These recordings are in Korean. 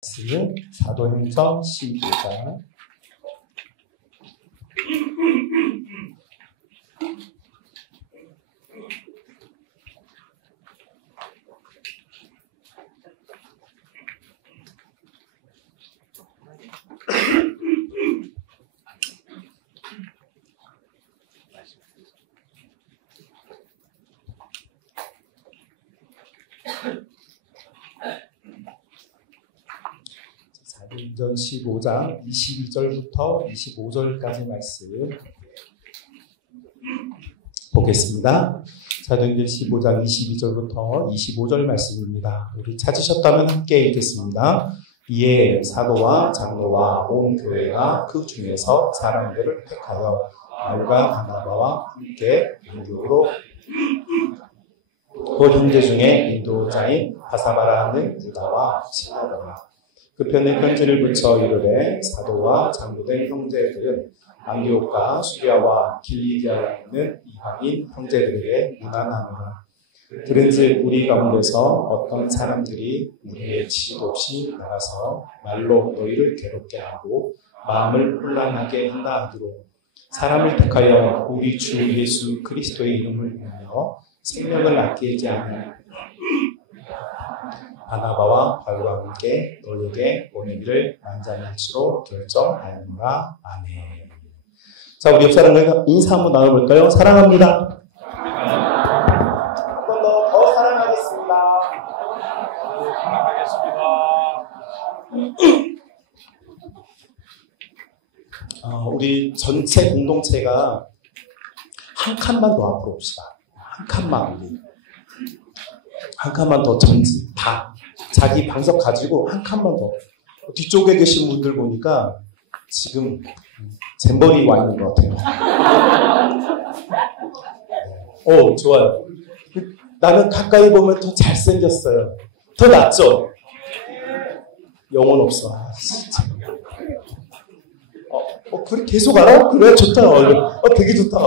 사도행전 15장. 사도행전 15장 22절부터 25절까지 말씀 보겠습니다. 사도행전 15장 22절부터 25절 말씀입니다. 우리 찾으셨다면 함께 읽겠습니다. 이에 사도와 장로와 온 교회가 그 중에서 사람들을 택하여 바울과 바나바와 함께 안디옥으로 그 형제 중에 인도자인 바사바라는 유다와 시라더라. 그 편에 편지를 붙여 이르되 사도와 장로된 형제들은 안디옥과 수리아와 길리기아에 있는 이방인 형제들에게 문안하노라. 들은즉 우리 가운데서 어떤 사람들이 우리의 지도 없이 나가서 말로 너희를 괴롭게 하고 마음을 혼란하게 한다 하도록 사람을 택하여 우리 주 예수 그리스도의 이름을 위하여 생명을 아끼지 않는 바나바와 바울과 함께 너희에게 보내기를 만장일치로 결정하였노라. 아멘. 자, 우리 옆 사람과 인사 한번 나눠볼까요? 사랑합니다. 한 번 더 사랑하겠습니다. 우리 전체 공동체가 한 칸만 더 앞으로 옵시다. 한 칸만 우리. 한 칸만 더 전지 다 자기 방석 가지고 한 칸만 더. 뒤쪽에 계신 분들 보니까 지금 잼버리 와 있는 것 같아요. 좋아요. 나는 가까이 보면 더 잘생겼어요. 더 낫죠? 영혼 없어. 진짜. 그래 계속 알아? 그래 좋다. 되게 좋다.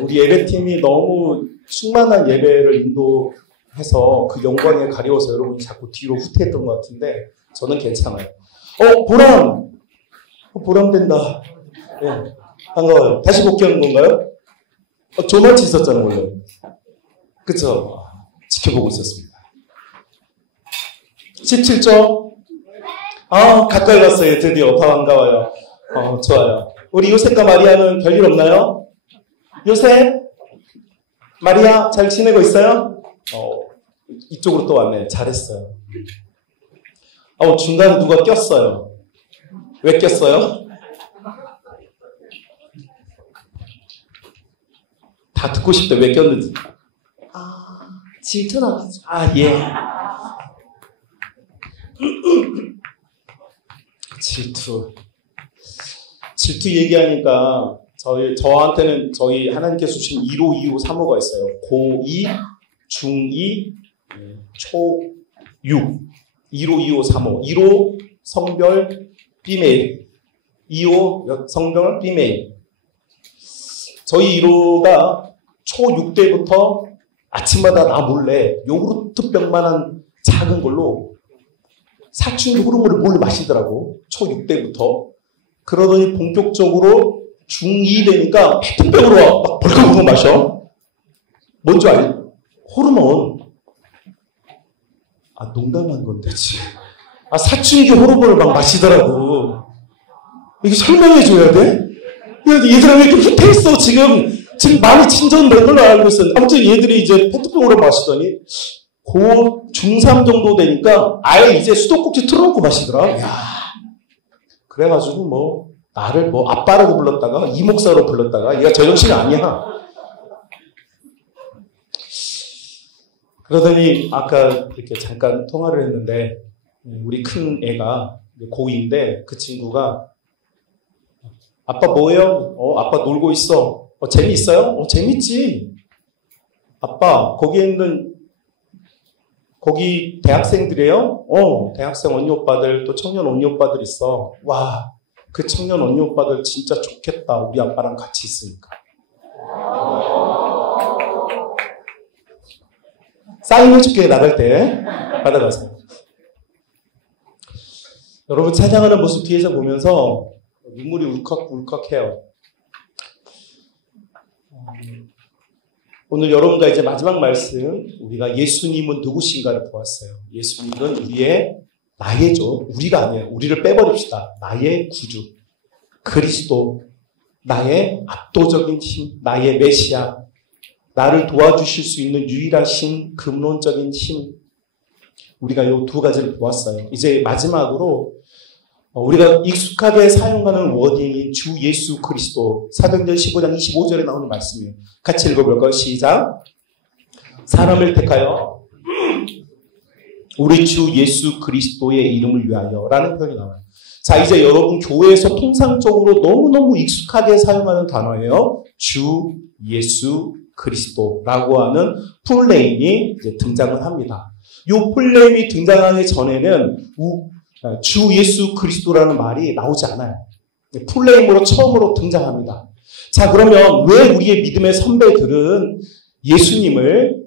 우리 예배팀이 너무 충만한 예배를 인도해서 그 영광에 가려워서 여러분이 자꾸 뒤로 후퇴했던 것 같은데 저는 괜찮아요. 보람된다. 네, 반가워요. 다시 복귀하는 건가요? 조만치 있었잖아요, 원래. 그쵸? 지켜보고 있었습니다. 17조. 가까이 갔어요. 드디어. 더 반가워요. 좋아요. 우리 요셉과 마리아는 별일 없나요? 요셉? 마리아 잘 지내고 있어요? 이쪽으로 또 왔네. 잘했어요. 중간에 누가 꼈어요. 왜 꼈어요? 다 듣고 싶대. 왜 꼈는지. 질투 나가지고. 예. 질투 얘기하니까 저한테는 저희 하나님께서 주신 1호, 2호, 3호가 있어요. 고2, 중2, 초6. 1호, 2호, 3호. 1호 성별 비메일. 2호 성별 비메일. 저희 1호가 초6 때부터 아침마다 나 몰래 요구르트 병만한 작은 걸로 사춘기 호르몬을 몰래 마시더라고. 초6 때부터. 그러더니 본격적으로 중2 되니까 페트병으로 막 벌컥벌컥 마셔. 뭔지 알지? 호르몬. 농담한 건데, 지금. 사춘기 호르몬을 막 마시더라고. 이게 설명해줘야 돼? 얘들아 왜 이렇게 후퇴했어, 지금 많이 친정된 걸로 알고 있어요. 아무튼 얘들이 이제 페트병으로 마시더니, 중3 정도 되니까 아예 이제 수도꼭지 틀어놓고 마시더라. 그래가지고 나를 아빠라고 불렀다가 이목사로 불렀다가 얘가 제정신이 아니야. 그러더니 아까 이렇게 잠깐 통화를 했는데 우리 큰 애가 고2인데 그 친구가 아빠 뭐해요? 아빠 놀고 있어. 재미있어요? 재밌지. 아빠 거기에 있는 거기 대학생들이에요? 대학생 언니 오빠들 또 청년 언니 오빠들 있어. 와, 그 청년 언니 오빠들 진짜 좋겠다. 우리 아빠랑 같이 있으니까. 사인해줄게, 나갈 때. 받아가세요. 여러분, 찬양하는 모습 뒤에서 보면서 눈물이 울컥울컥해요. 오늘 여러분과 이제 마지막 말씀, 우리가 예수님은 누구신가를 보았어요. 예수님은 나의죠. 우리가 아니에요. 우리를 빼버립시다. 나의 구주, 그리스도, 나의 압도적인 힘, 나의 메시아, 나를 도와주실 수 있는 유일하신 근본적인 힘. 우리가 이 두 가지를 보았어요. 이제 마지막으로 우리가 익숙하게 사용하는 워딩인 주 예수 그리스도, 사도행전 15장 25절에 나오는 말씀이에요. 같이 읽어볼까요? 시작. 사람을 택하여 우리 주 예수 그리스도의 이름을 위하여 라는 표현이 나와요. 자, 이제 여러분 교회에서 통상적으로 너무너무 익숙하게 사용하는 단어예요. 주 예수 그리스도라고 하는 풀네임이 이제 등장을 합니다. 이 풀네임이 등장하기 전에는 주 예수 그리스도라는 말이 나오지 않아요. 풀네임으로 처음으로 등장합니다. 자, 그러면 왜 우리의 믿음의 선배들은 예수님을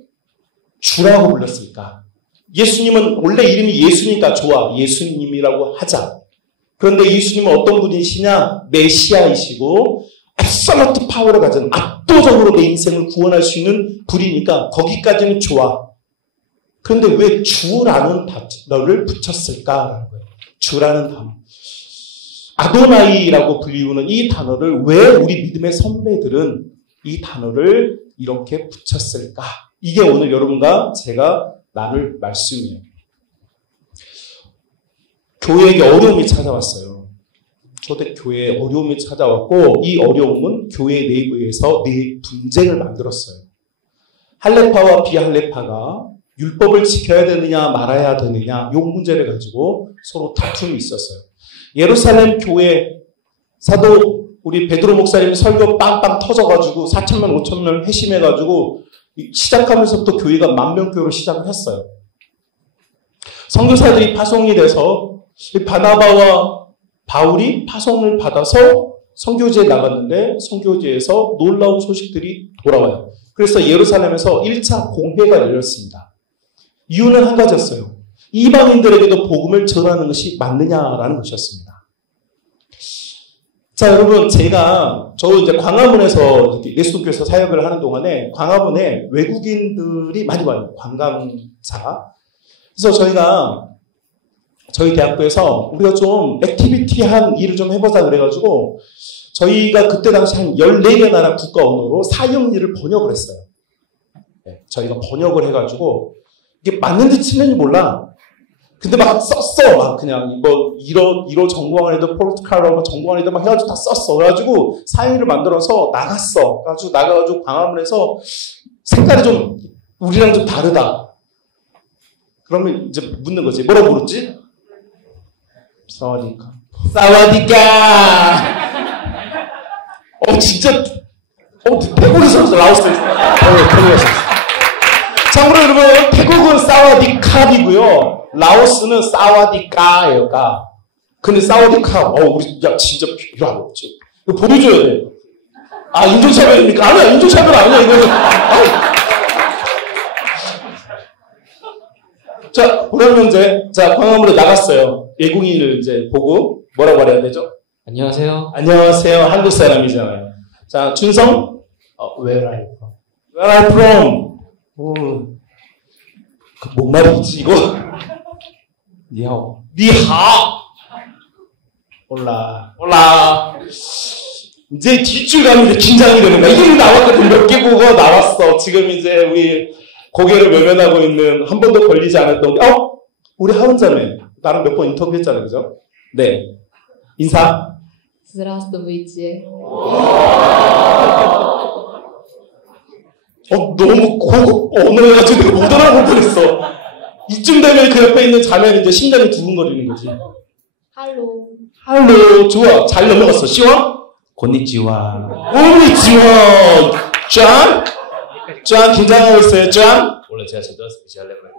주라고 불렀을까? 예수님은 원래 이름이 예수니까 좋아. 예수님이라고 하자. 그런데 예수님은 어떤 분이시냐? 메시아이시고 absolute 파워를 가진 압도적으로 내 인생을 구원할 수 있는 분이니까 거기까지는 좋아. 그런데 왜 주라는 단어를 붙였을까라는 거예요. 주라는 단어. 아도나이라고 불리우는 이 단어를 왜 우리 믿음의 선배들은 이 단어를 이렇게 붙였을까? 이게 오늘 여러분과 제가 나눌 말씀이에요. 교회에게 어려움이 찾아왔어요. 초대교회에 어려움이 찾아왔고 이 어려움은 교회 내부에서 분쟁을 만들었어요. 할례파와 비할례파가 율법을 지켜야 되느냐 말아야 되느냐 이 문제를 가지고 서로 다툼이 있었어요. 예루살렘 교회 사도 우리 베드로 목사님 설교 빵빵 터져가지고 4,000명 5,000명 회심해가지고 시작하면서부터 교회가 만명교회로 시작을 했어요. 선교사들이 파송이 돼서 바나바와 바울이 파송을 받아서 선교지에 나갔는데 선교지에서 놀라운 소식들이 돌아와요. 그래서 예루살렘에서 1차 공회가 열렸습니다. 이유는 한 가지였어요. 이방인들에게도 복음을 전하는 것이 맞느냐라는 것이었습니다. 자, 여러분, 저도 이제 광화문에서 예수교회에서 사역을 하는 동안에 광화문에 외국인들이 많이 와요. 관광차. 그래서 저희 대학교에서 우리가 좀 액티비티한 일을 좀 해보자 그래가지고 저희가 그때 당시 한 14개 나라 국가 언어로 사형리를 번역을 했어요. 네, 저희가 번역을 해가지고 이게 맞는지 틀린지 몰라. 근데 막 썼어. 막 그냥 이러 전공안에도 포르투갈어 전공안에도 막 해가지고 다 썼어. 그래가지고 사형리를 만들어서 나갔어. 나가가지고 광화문에서 색깔이 좀 우리랑 좀 다르다. 그러면 이제 묻는 거지. 뭐라고 물었지? 사와디카. 진짜, 태국에서 라오스에서. 태국에서. 참고로 여러분, 태국은 사와디캅이고요. 라오스는 사와디까예요, 까. 근데 사와디캅, 우리, 진짜 필요하고. 이거 보여줘야 돼. 인종차별입니까? 아니야, 인종차별 아니야, 이거는. 자, 보람명제. 자, 광화문으로 나갔어요. 외국인을 이제 보고, 뭐라고 말해야 되죠? 안녕하세요. 안녕하세요. 한국 사람이잖아요. 자, 준성. Where are you from? Where are you from? 뭔 말이지, 이거? 니하오. 올라. 이제 뒷줄 가면 이제 긴장이 되는 거야. 이름이 나왔거든. 몇 개 국어가 나왔어. 지금 이제 우리 고개를 외면하고 있는 한 번도 걸리지 않았던 우리 하은자매. 나랑 몇 번 인터뷰했잖아요. 그죠? 네. 인사. Здравствуйте. 너무 고급 언어여가지고 내가 못 알아볼 뻔했어. 이쯤 되면 그 옆에 있는 자매는 이제 심장이 두근거리는 거지. 할로. 좋아. 잘 넘어갔어. 시원? 곤니치와. 짠 긴장하고 있어요. 짠. 원래 제가 저도 하려고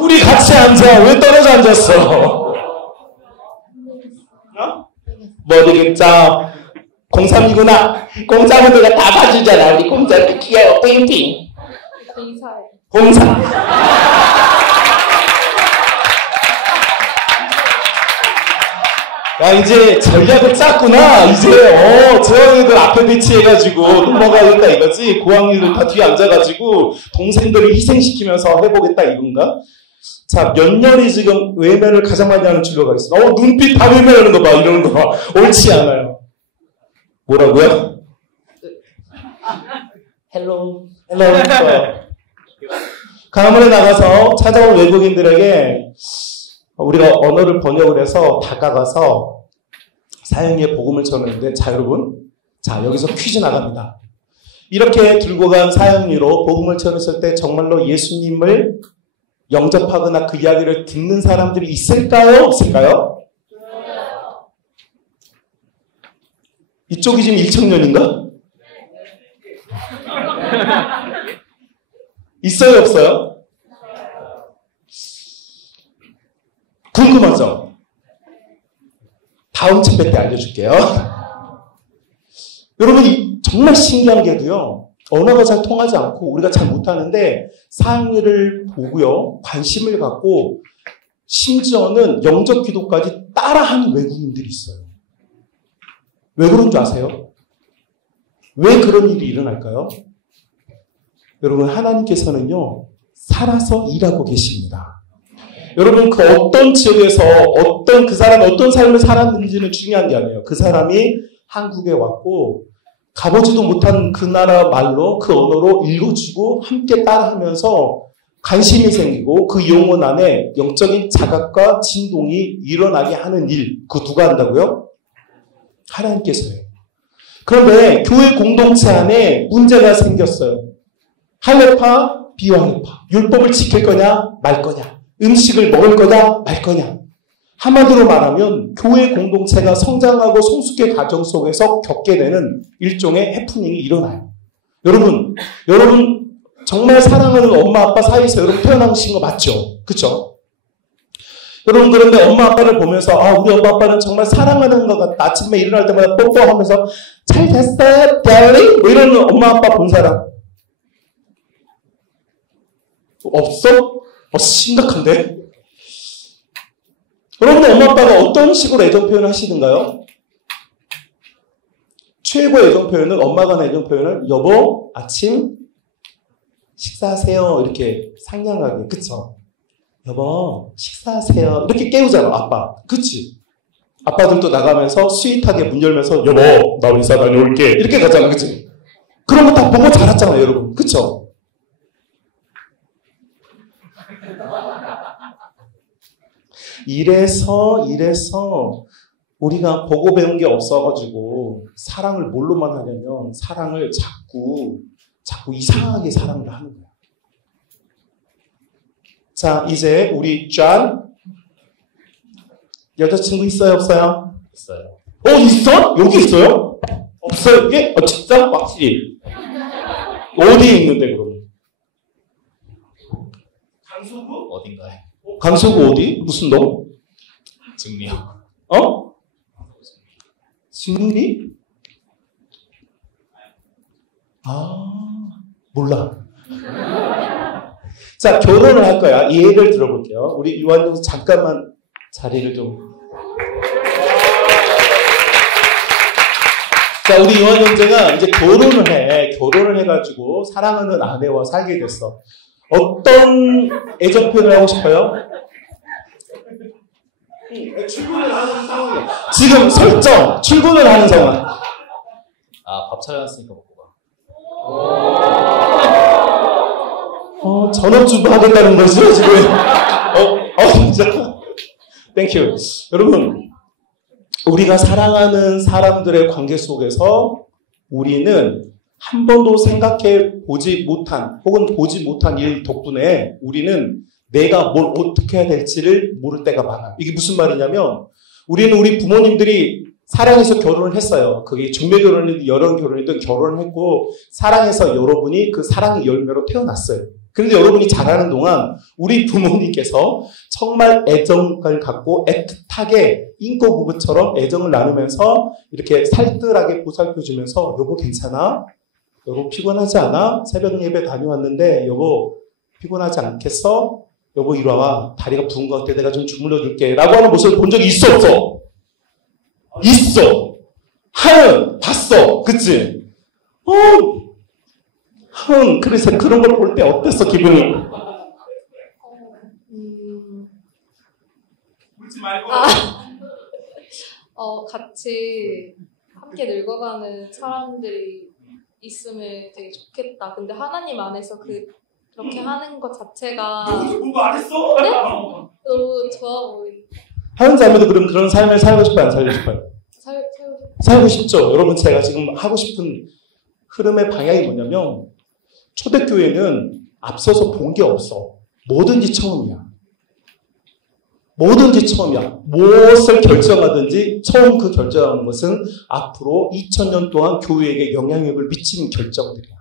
우리 같이 앉아. 왜 떨어져 앉았어? 뭐 되겠자. 03이구나. 03은 내가 다 봐주잖아. 우리 공자 귀여워. 핑핑. 공사요. 공사. 야, 이제 전략을 짰구나. 이제, 저형이들 앞에 배치해가지고 넘어가겠다 이거지. 고학년들 다 뒤에 앉아가지고 동생들을 희생시키면서 해보겠다 이건가? 자, 몇 년이 지금 외면을 가장 많이 하는 진로가 있어. 눈빛 다 외면하는 거 봐. 이러는 거 봐. 옳지 않아요. 뭐라고요? 헬로. 가문에 나가서 찾아온 외국인들에게 우리가 언어를 번역을 해서 다가가서 사형리에 복음을 전했는데, 자, 여러분. 자, 여기서 퀴즈 나갑니다. 이렇게 들고 간 사형리로 복음을 전했을 때 정말로 예수님을 영접하거나 그 이야기를 듣는 사람들이 있을까요? 없을까요? 이쪽이 지금 1청년인가? 있어요, 없어요? 궁금하죠? 다음 집회 때 알려줄게요. 여러분, 정말 신기한 게도요, 언어가 잘 통하지 않고 우리가 잘 못하는데 사형리를 보고요, 관심을 갖고 심지어는 영접 기도까지 따라하는 외국인들이 있어요. 왜 그런 줄 아세요? 왜 그런 일이 일어날까요? 여러분, 하나님께서는요, 살아서 일하고 계십니다. 여러분, 그 어떤 지역에서 어떤 그 사람이 어떤 삶을 살았는지는 중요한 게 아니에요. 그 사람이 한국에 왔고 가보지도 못한 그 나라 말로 그 언어로 읽어주고 함께 따라하면서 관심이 생기고 그 영혼 안에 영적인 자각과 진동이 일어나게 하는 일, 그거 누가 한다고요? 하나님께서요. 그런데 교회 공동체 안에 문제가 생겼어요. 할례파, 비할례파. 율법을 지킬 거냐, 말 거냐. 음식을 먹을 거냐, 말 거냐. 한마디로 말하면 교회 공동체가 성장하고 성숙의 과정 속에서 겪게 되는 일종의 해프닝이 일어나요. 여러분 정말 사랑하는 엄마 아빠 사이에서 여러분 태어나신 거 맞죠? 그렇죠? 여러분, 그런데 엄마 아빠를 보면서 우리 엄마 아빠는 정말 사랑하는 것 같다. 아침에 일어날 때마다 뽀뽀하면서 잘 됐어요, darling? 뭐 이런 엄마 아빠 본 사람 없어? 심각한데? 여러분, 엄마 아빠가 어떤 식으로 애정 표현을 하시는가요? 최고의 애정 표현은, 엄마가 하는 애정 표현은 여보, 아침 식사하세요. 이렇게 상냥하게. 그쵸? 여보, 식사하세요. 이렇게 깨우잖아, 아빠. 그치? 아빠들도 나가면서 스윗하게 문 열면서 여보, 나 의사 다녀올게. 이렇게 가잖아, 그치? 그런 거 다 보고 자랐잖아요, 여러분. 그쵸? 이래서 우리가 보고 배운 게 없어가지고 사랑을 뭘로만 하냐면 사랑을 자꾸 이상하게 사랑을 하는 거야. 자, 이제 우리 짠 여자친구 있어요, 없어요? 있어요. 있어? 여기 있어요? 없어요, 이게? 진짜? 확실히. 어디에 있는데, 그러면? 강서구? 어딘가에. 강서구 어디? 무슨 동? 증리요. 증리? 몰라. 자, 결혼을 할 거야. 이 예를 들어볼게요. 우리 유한동 잠깐만 자리를 좀. 자, 우리 유한 형제가 이제 결혼을 해가지고 사랑하는 아내와 살게 됐어. 어떤 애정 표현을 하고 싶어요? 출근을 하는 상황이에요. 지금 설정, 출근을 하는 상황. 밥 차려놨으니까 먹고 가. 전업주부 하겠다는 거죠, 지금? 진짜. 땡큐. 여러분, 우리가 사랑하는 사람들의 관계 속에서 우리는 한 번도 생각해 보지 못한 혹은 보지 못한 일 덕분에 우리는 내가 뭘 어떻게 해야 될지를 모를 때가 많아요. 이게 무슨 말이냐면 우리는 우리 부모님들이 사랑해서 결혼을 했어요. 그게 중매 결혼이든 여론 결혼이든 결혼을 했고 사랑해서 여러분이 그 사랑의 열매로 태어났어요. 그런데 여러분이 자라는 동안 우리 부모님께서 정말 애정을 갖고 애틋하게 인꼬부부처럼 애정을 나누면서 이렇게 살뜰하게 보살펴주면서 여보 괜찮아? 여보 피곤하지 않아? 새벽 예배 다녀왔는데 여보 피곤하지 않겠어? 여보 이리 와봐. 다리가 부은 것 같아. 내가 좀 주물러 줄게. 라고 하는 모습을 본 적이 있어 없어? 있어. 하은 봤어. 그치? 하은 그래서 그런 걸 볼 때 어땠어 기분이? 울지 말고. 같이 함께 늙어가는 사람들이 있으면 되게 좋겠다. 근데 하나님 안에서 그렇게 하는 것 자체가 공부 안 했어? 네? 너무 좋아 보인다. 하은 자매도 그럼 그런 삶을 살고 싶어요? 안 살고 싶어요? 살고 싶죠. 여러분 제가 지금 하고 싶은 흐름의 방향이 뭐냐면 초대교회는 앞서서 본 게 없어. 뭐든지 처음이야. 뭐든지 처음이야. 무엇을 결정하든지 처음 그 결정하는 것은 앞으로 2000년 동안 교회에게 영향력을 미치는 결정들이야.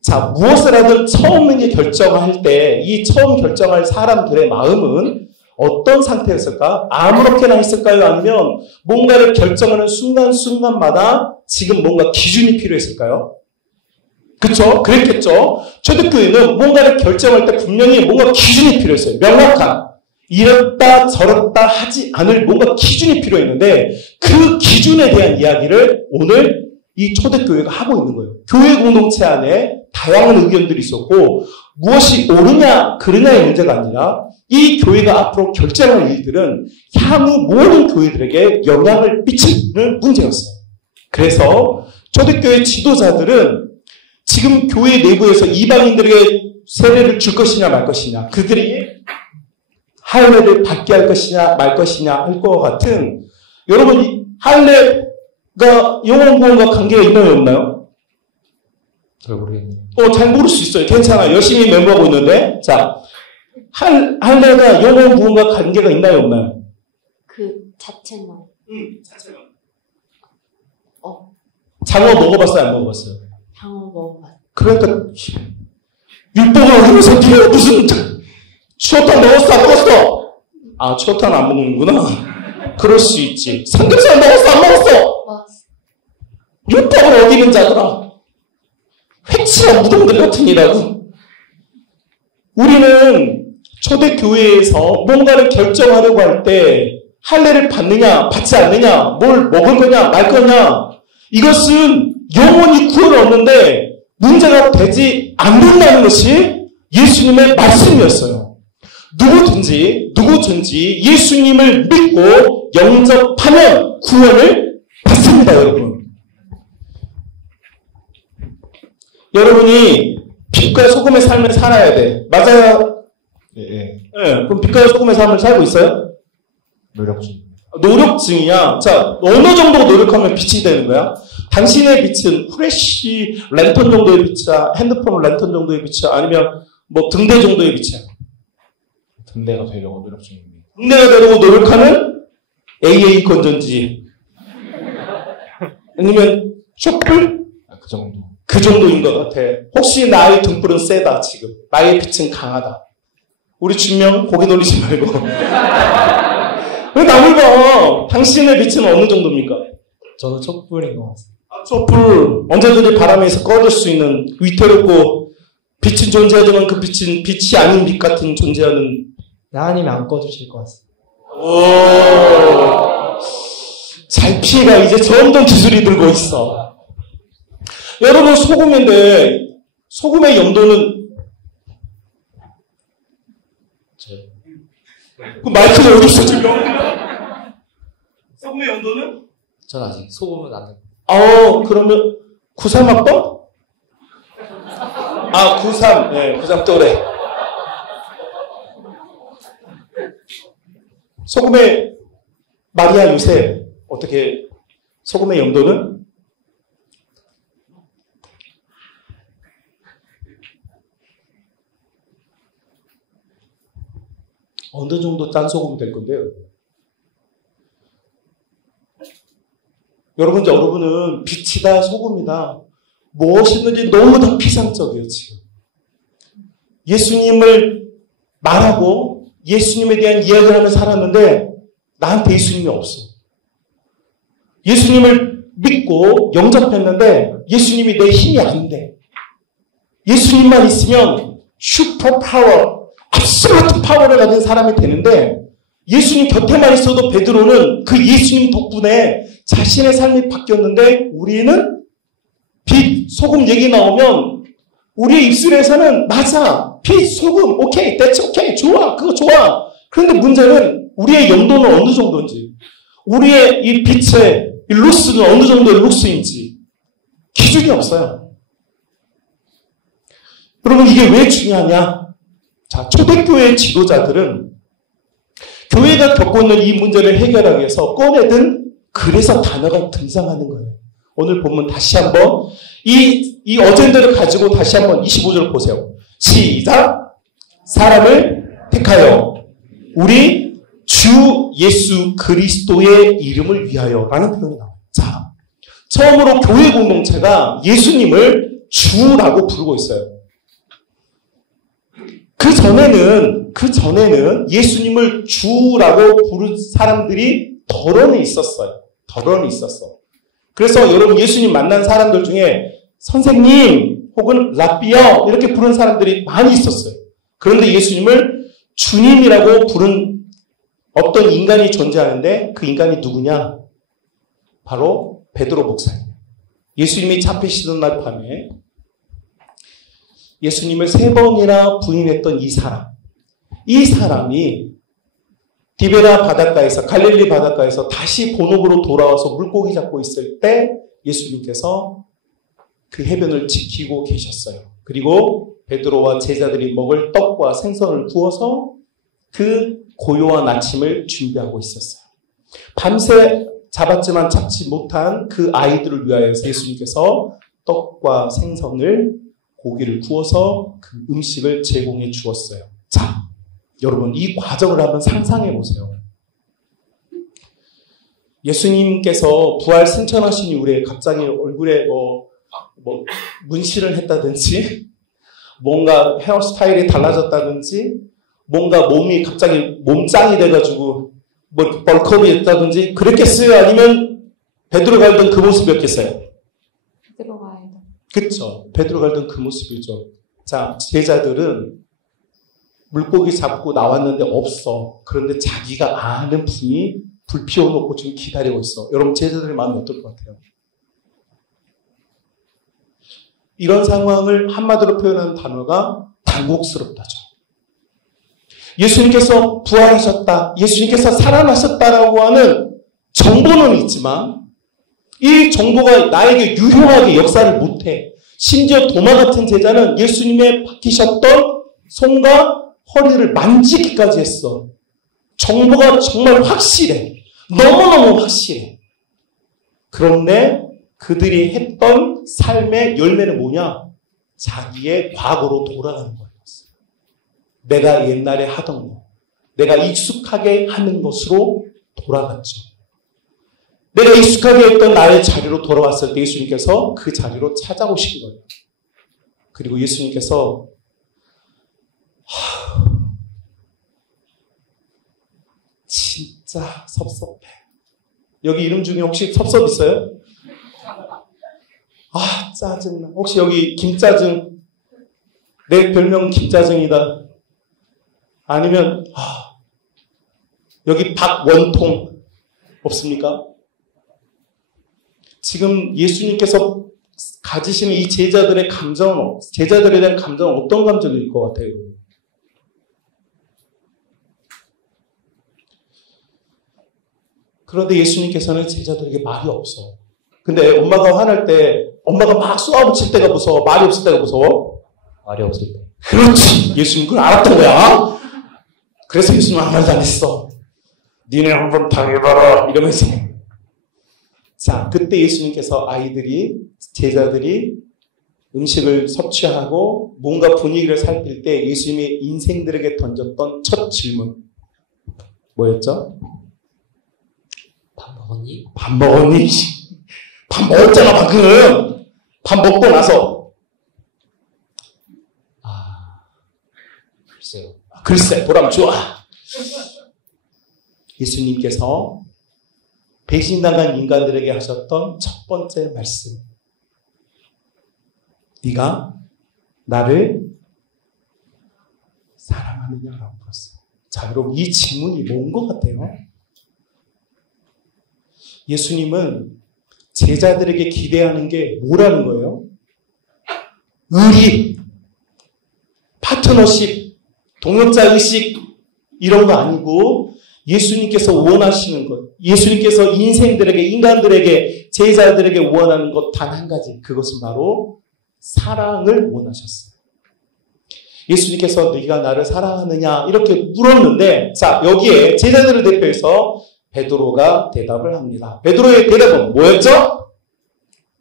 자, 무엇을 하든 처음에 결정할 때 이 처음 결정할 사람들의 마음은 어떤 상태였을까? 아무렇게나 했을까요? 아니면 뭔가를 결정하는 순간순간마다 지금 뭔가 기준이 필요했을까요? 그쵸? 그랬겠죠? 초대교회는 뭔가를 결정할 때 분명히 뭔가 기준이 필요했어요. 명확한. 이렇다 저렇다 하지 않을 뭔가 기준이 필요했는데 그 기준에 대한 이야기를 오늘 이 초대교회가 하고 있는 거예요. 교회 공동체 안에 다양한 의견들이 있었고 무엇이 옳으냐 그르냐의 문제가 아니라 이 교회가 앞으로 결정할 일들은 향후 모든 교회들에게 영향을 미치는 문제였어요. 그래서 초대교회 지도자들은 지금 교회 내부에서 이방인들에게 세례를 줄 것이냐 말 것이냐 그들이 할례를 받게 할 것이냐 말 것이냐 할 것 같은 여러분 할례가 영혼 구원과 관계가 있나요 없나요? 잘 모르겠네요. 잘 모를 수 있어요. 괜찮아요. 열심히 멤버하고 있는데 자 할례가 영혼 구원과 관계가 있나요 없나요? 그 자체만. 자체가. 어. 장어 먹어봤어요 안 먹어봤어요? 장어 먹어봤어. 그러니까 율법을 어기면서 네가 무슨 추어탕 먹었어 안 먹었어? 아 추어탕 안 먹는구나. 그럴 수 있지. 삼겹살 먹었어 안 먹었어? 맞았어. 율법을 어기는 자들아. 회치와 무덤들 같은 이라고. 우리는 초대교회에서 뭔가를 결정하려고 할 때 할례를 받느냐 받지 않느냐 뭘 먹을 거냐 말 거냐 이것은 영원히 구원을 얻는데 문제가 되지 않는다는 것이 예수님의 말씀이었어요. 누구든지 예수님을 믿고 영접하면 구원을 받습니다, 여러분. 여러분이 빛과 소금의 삶을 살아야 돼. 맞아요? 예. 그럼 빛과 소금의 삶을 살고 있어요? 노력 중. 노력증이야. 자, 어느 정도 노력하면 빛이 되는 거야? 당신의 빛은 후레쉬 랜턴 정도의 빛이야? 핸드폰 랜턴 정도의 빛이야? 아니면 뭐 등대 정도의 빛이야? 등대가 되려고 노력 중입니다. 등대가 되려고 노력하는 AA 건전지. 아니면 촛불? 그 정도. 그 정도인 것 같아. 혹시 나의 등불은 세다, 지금. 나의 빛은 강하다. 우리 준명 고개 돌리지 말고. 왜 남을 봐? 당신의 빛은 어느 정도입니까? 저는 촛불인 것 같습니다. 촛불. 언제든지 바람에서 꺼질 수 있는 위태롭고 빛은 존재하지만 그 빛은 빛이 아닌 빛 같은 존재하는. 하나님이 안 꺼주실 것 같습니다. 오. 잘 피해가 이제 점점 기술이 늘고 있어. 여러분 소금인데 소금의 염도는 그 마이크는 어디 있어 지금? 소금의 염도는? 전 아직 소금은 안 넣고. 그러면 93학번? 93. 네, 93 또래. 소금의 마리아 요셉 어떻게 소금의 염도는? 어느 정도 짠 소금이 될 건데요. 여러분은 빛이다 소금이다 무엇이든지 너무 다 피상적이에요 지금. 예수님을 말하고 예수님에 대한 이야기를 하며 살았는데 나한테 예수님이 없어. 예수님을 믿고 영접했는데 예수님이 내 힘이 안 돼. 예수님만 있으면 슈퍼 파워, 압솔루트 파워를 가진 사람이 되는데 예수님 곁에만 있어도 베드로는 그 예수님 덕분에 자신의 삶이 바뀌었는데 우리는 빛, 소금 얘기 나오면 우리의 입술에서는 맞아, 빛, 소금, 오케이, that's 오케이, 좋아, 그거 좋아. 그런데 문제는 우리의 영도는 어느 정도인지, 우리의 이 빛의 이 루스는 어느 정도의 루스인지 기준이 없어요. 여러분 이게 왜 중요하냐? 자, 초대교회 지도자들은 교회가 겪고 있는 이 문제를 해결하기 위해서 꺼내든 그래서 단어가 등장하는 거예요. 오늘 보면 다시 한번 이 어젠다를 가지고 다시 한번 25절 보세요. 시작! 사람을 택하여 우리 주 예수 그리스도의 이름을 위하여 라는 표현이 나와요. 자, 처음으로 교회 공동체가 예수님을 주라고 부르고 있어요. 그 전에는 예수님을 주라고 부른 사람들이 덜어는 있었어요. 덜어는 있었어. 그래서 여러분 예수님 만난 사람들 중에 선생님 혹은 랍비요 이렇게 부른 사람들이 많이 있었어요. 그런데 예수님을 주님이라고 부른 어떤 인간이 존재하는데 그 인간이 누구냐? 바로 베드로 목사님. 예수님이 잡히시던 날 밤에 예수님을 3번이나 부인했던 이 사람이 디베라 바닷가에서, 갈릴리 바닷가에서 다시 본업으로 돌아와서 물고기 잡고 있을 때 예수님께서 그 해변을 지키고 계셨어요. 그리고 베드로와 제자들이 먹을 떡과 생선을 구워서 그 고요한 아침을 준비하고 있었어요. 밤새 잡았지만 잡지 못한 그 아이들을 위하여 예수님께서 떡과 생선을, 고기를 구워서 그 음식을 제공해 주었어요. 자, 여러분 이 과정을 한번 상상해 보세요. 예수님께서 부활 승천하신 이후에 갑자기 얼굴에 문신을 했다든지 뭔가 헤어스타일이 달라졌다든지 뭔가 몸이 갑자기 몸짱이 돼가지고 벌크업이 됐다든지 그랬겠어요? 아니면 베드로 갈던 그 모습이었겠어요? 베드로 가야죠. 그쵸. 베드로 갈던 그 모습이죠. 자, 제자들은 물고기 잡고 나왔는데 없어. 그런데 자기가 아는 분이 불 피워놓고 지금 기다리고 있어. 여러분 제자들의 마음이 어떨 것 같아요? 이런 상황을 한마디로 표현하는 단어가 당혹스럽다죠. 예수님께서 부활하셨다, 예수님께서 살아나셨다라고 하는 정보는 있지만 이 정보가 나에게 유효하게 역사를 못해. 심지어 도마 같은 제자는 예수님의 박히셨던 손과 허리를 만지기까지 했어. 정보가 정말 확실해. 너무너무 확실해. 그런데 그들이 했던 삶의 열매는 뭐냐? 자기의 과거로 돌아가는 거였어. 내가 옛날에 하던 거, 내가 익숙하게 하는 것으로 돌아갔죠. 내가 익숙하게 했던 나의 자리로 돌아왔을 때 예수님께서 그 자리로 찾아오신 거예요. 그리고 예수님께서 진짜 섭섭해. 여기 이름 중에 혹시 섭섭 있어요? 아, 짜증나. 혹시 여기 김짜증? 내 별명은 김짜증이다. 아니면 여기 박원통 없습니까? 지금 예수님께서 가지시는 이 제자들의 감정은, 제자들에 대한 감정은 어떤 감정일 것 같아요? 그런데 예수님께서는 제자들에게 말이 없어. 근데 엄마가 화날 때, 엄마가 막 쏘아붙일 때가 무서워? 말이 없을 때가 무서워? 말이 없을 때. 그렇지. 예수님 그걸 알았던 거야. 그래서 예수님 아무 말도 안 했어. 니네 한번 당해봐라. 이러면서. 자, 그때 예수님께서 제자들이 음식을 섭취하고 뭔가 분위기를 살필 때 예수님의 인생들에게 던졌던 첫 질문. 뭐였죠? 밥 먹었니? 밥 먹었니? 밥 먹었잖아, 방금. 밥 먹고 나서. 글쎄요. 글쎄, 보람 좋아. 예수님께서 배신당한 인간들에게 하셨던 첫 번째 말씀. 네가 나를 사랑하느냐라고 물었어요. 자, 여러분 이 질문이 뭔 것 같아요? 예수님은 제자들에게 기대하는 게 뭐라는 거예요? 의리, 파트너십, 동역자 의식 이런 거 아니고 예수님께서 원하시는 것, 예수님께서 인간들에게, 제자들에게 원하는 것 단 한 가지. 그것은 바로 사랑을 원하셨어요. 예수님께서 네가 나를 사랑하느냐 이렇게 물었는데, 자, 여기에 제자들을 대표해서 베드로가 대답을 합니다. 베드로의 대답은 뭐였죠?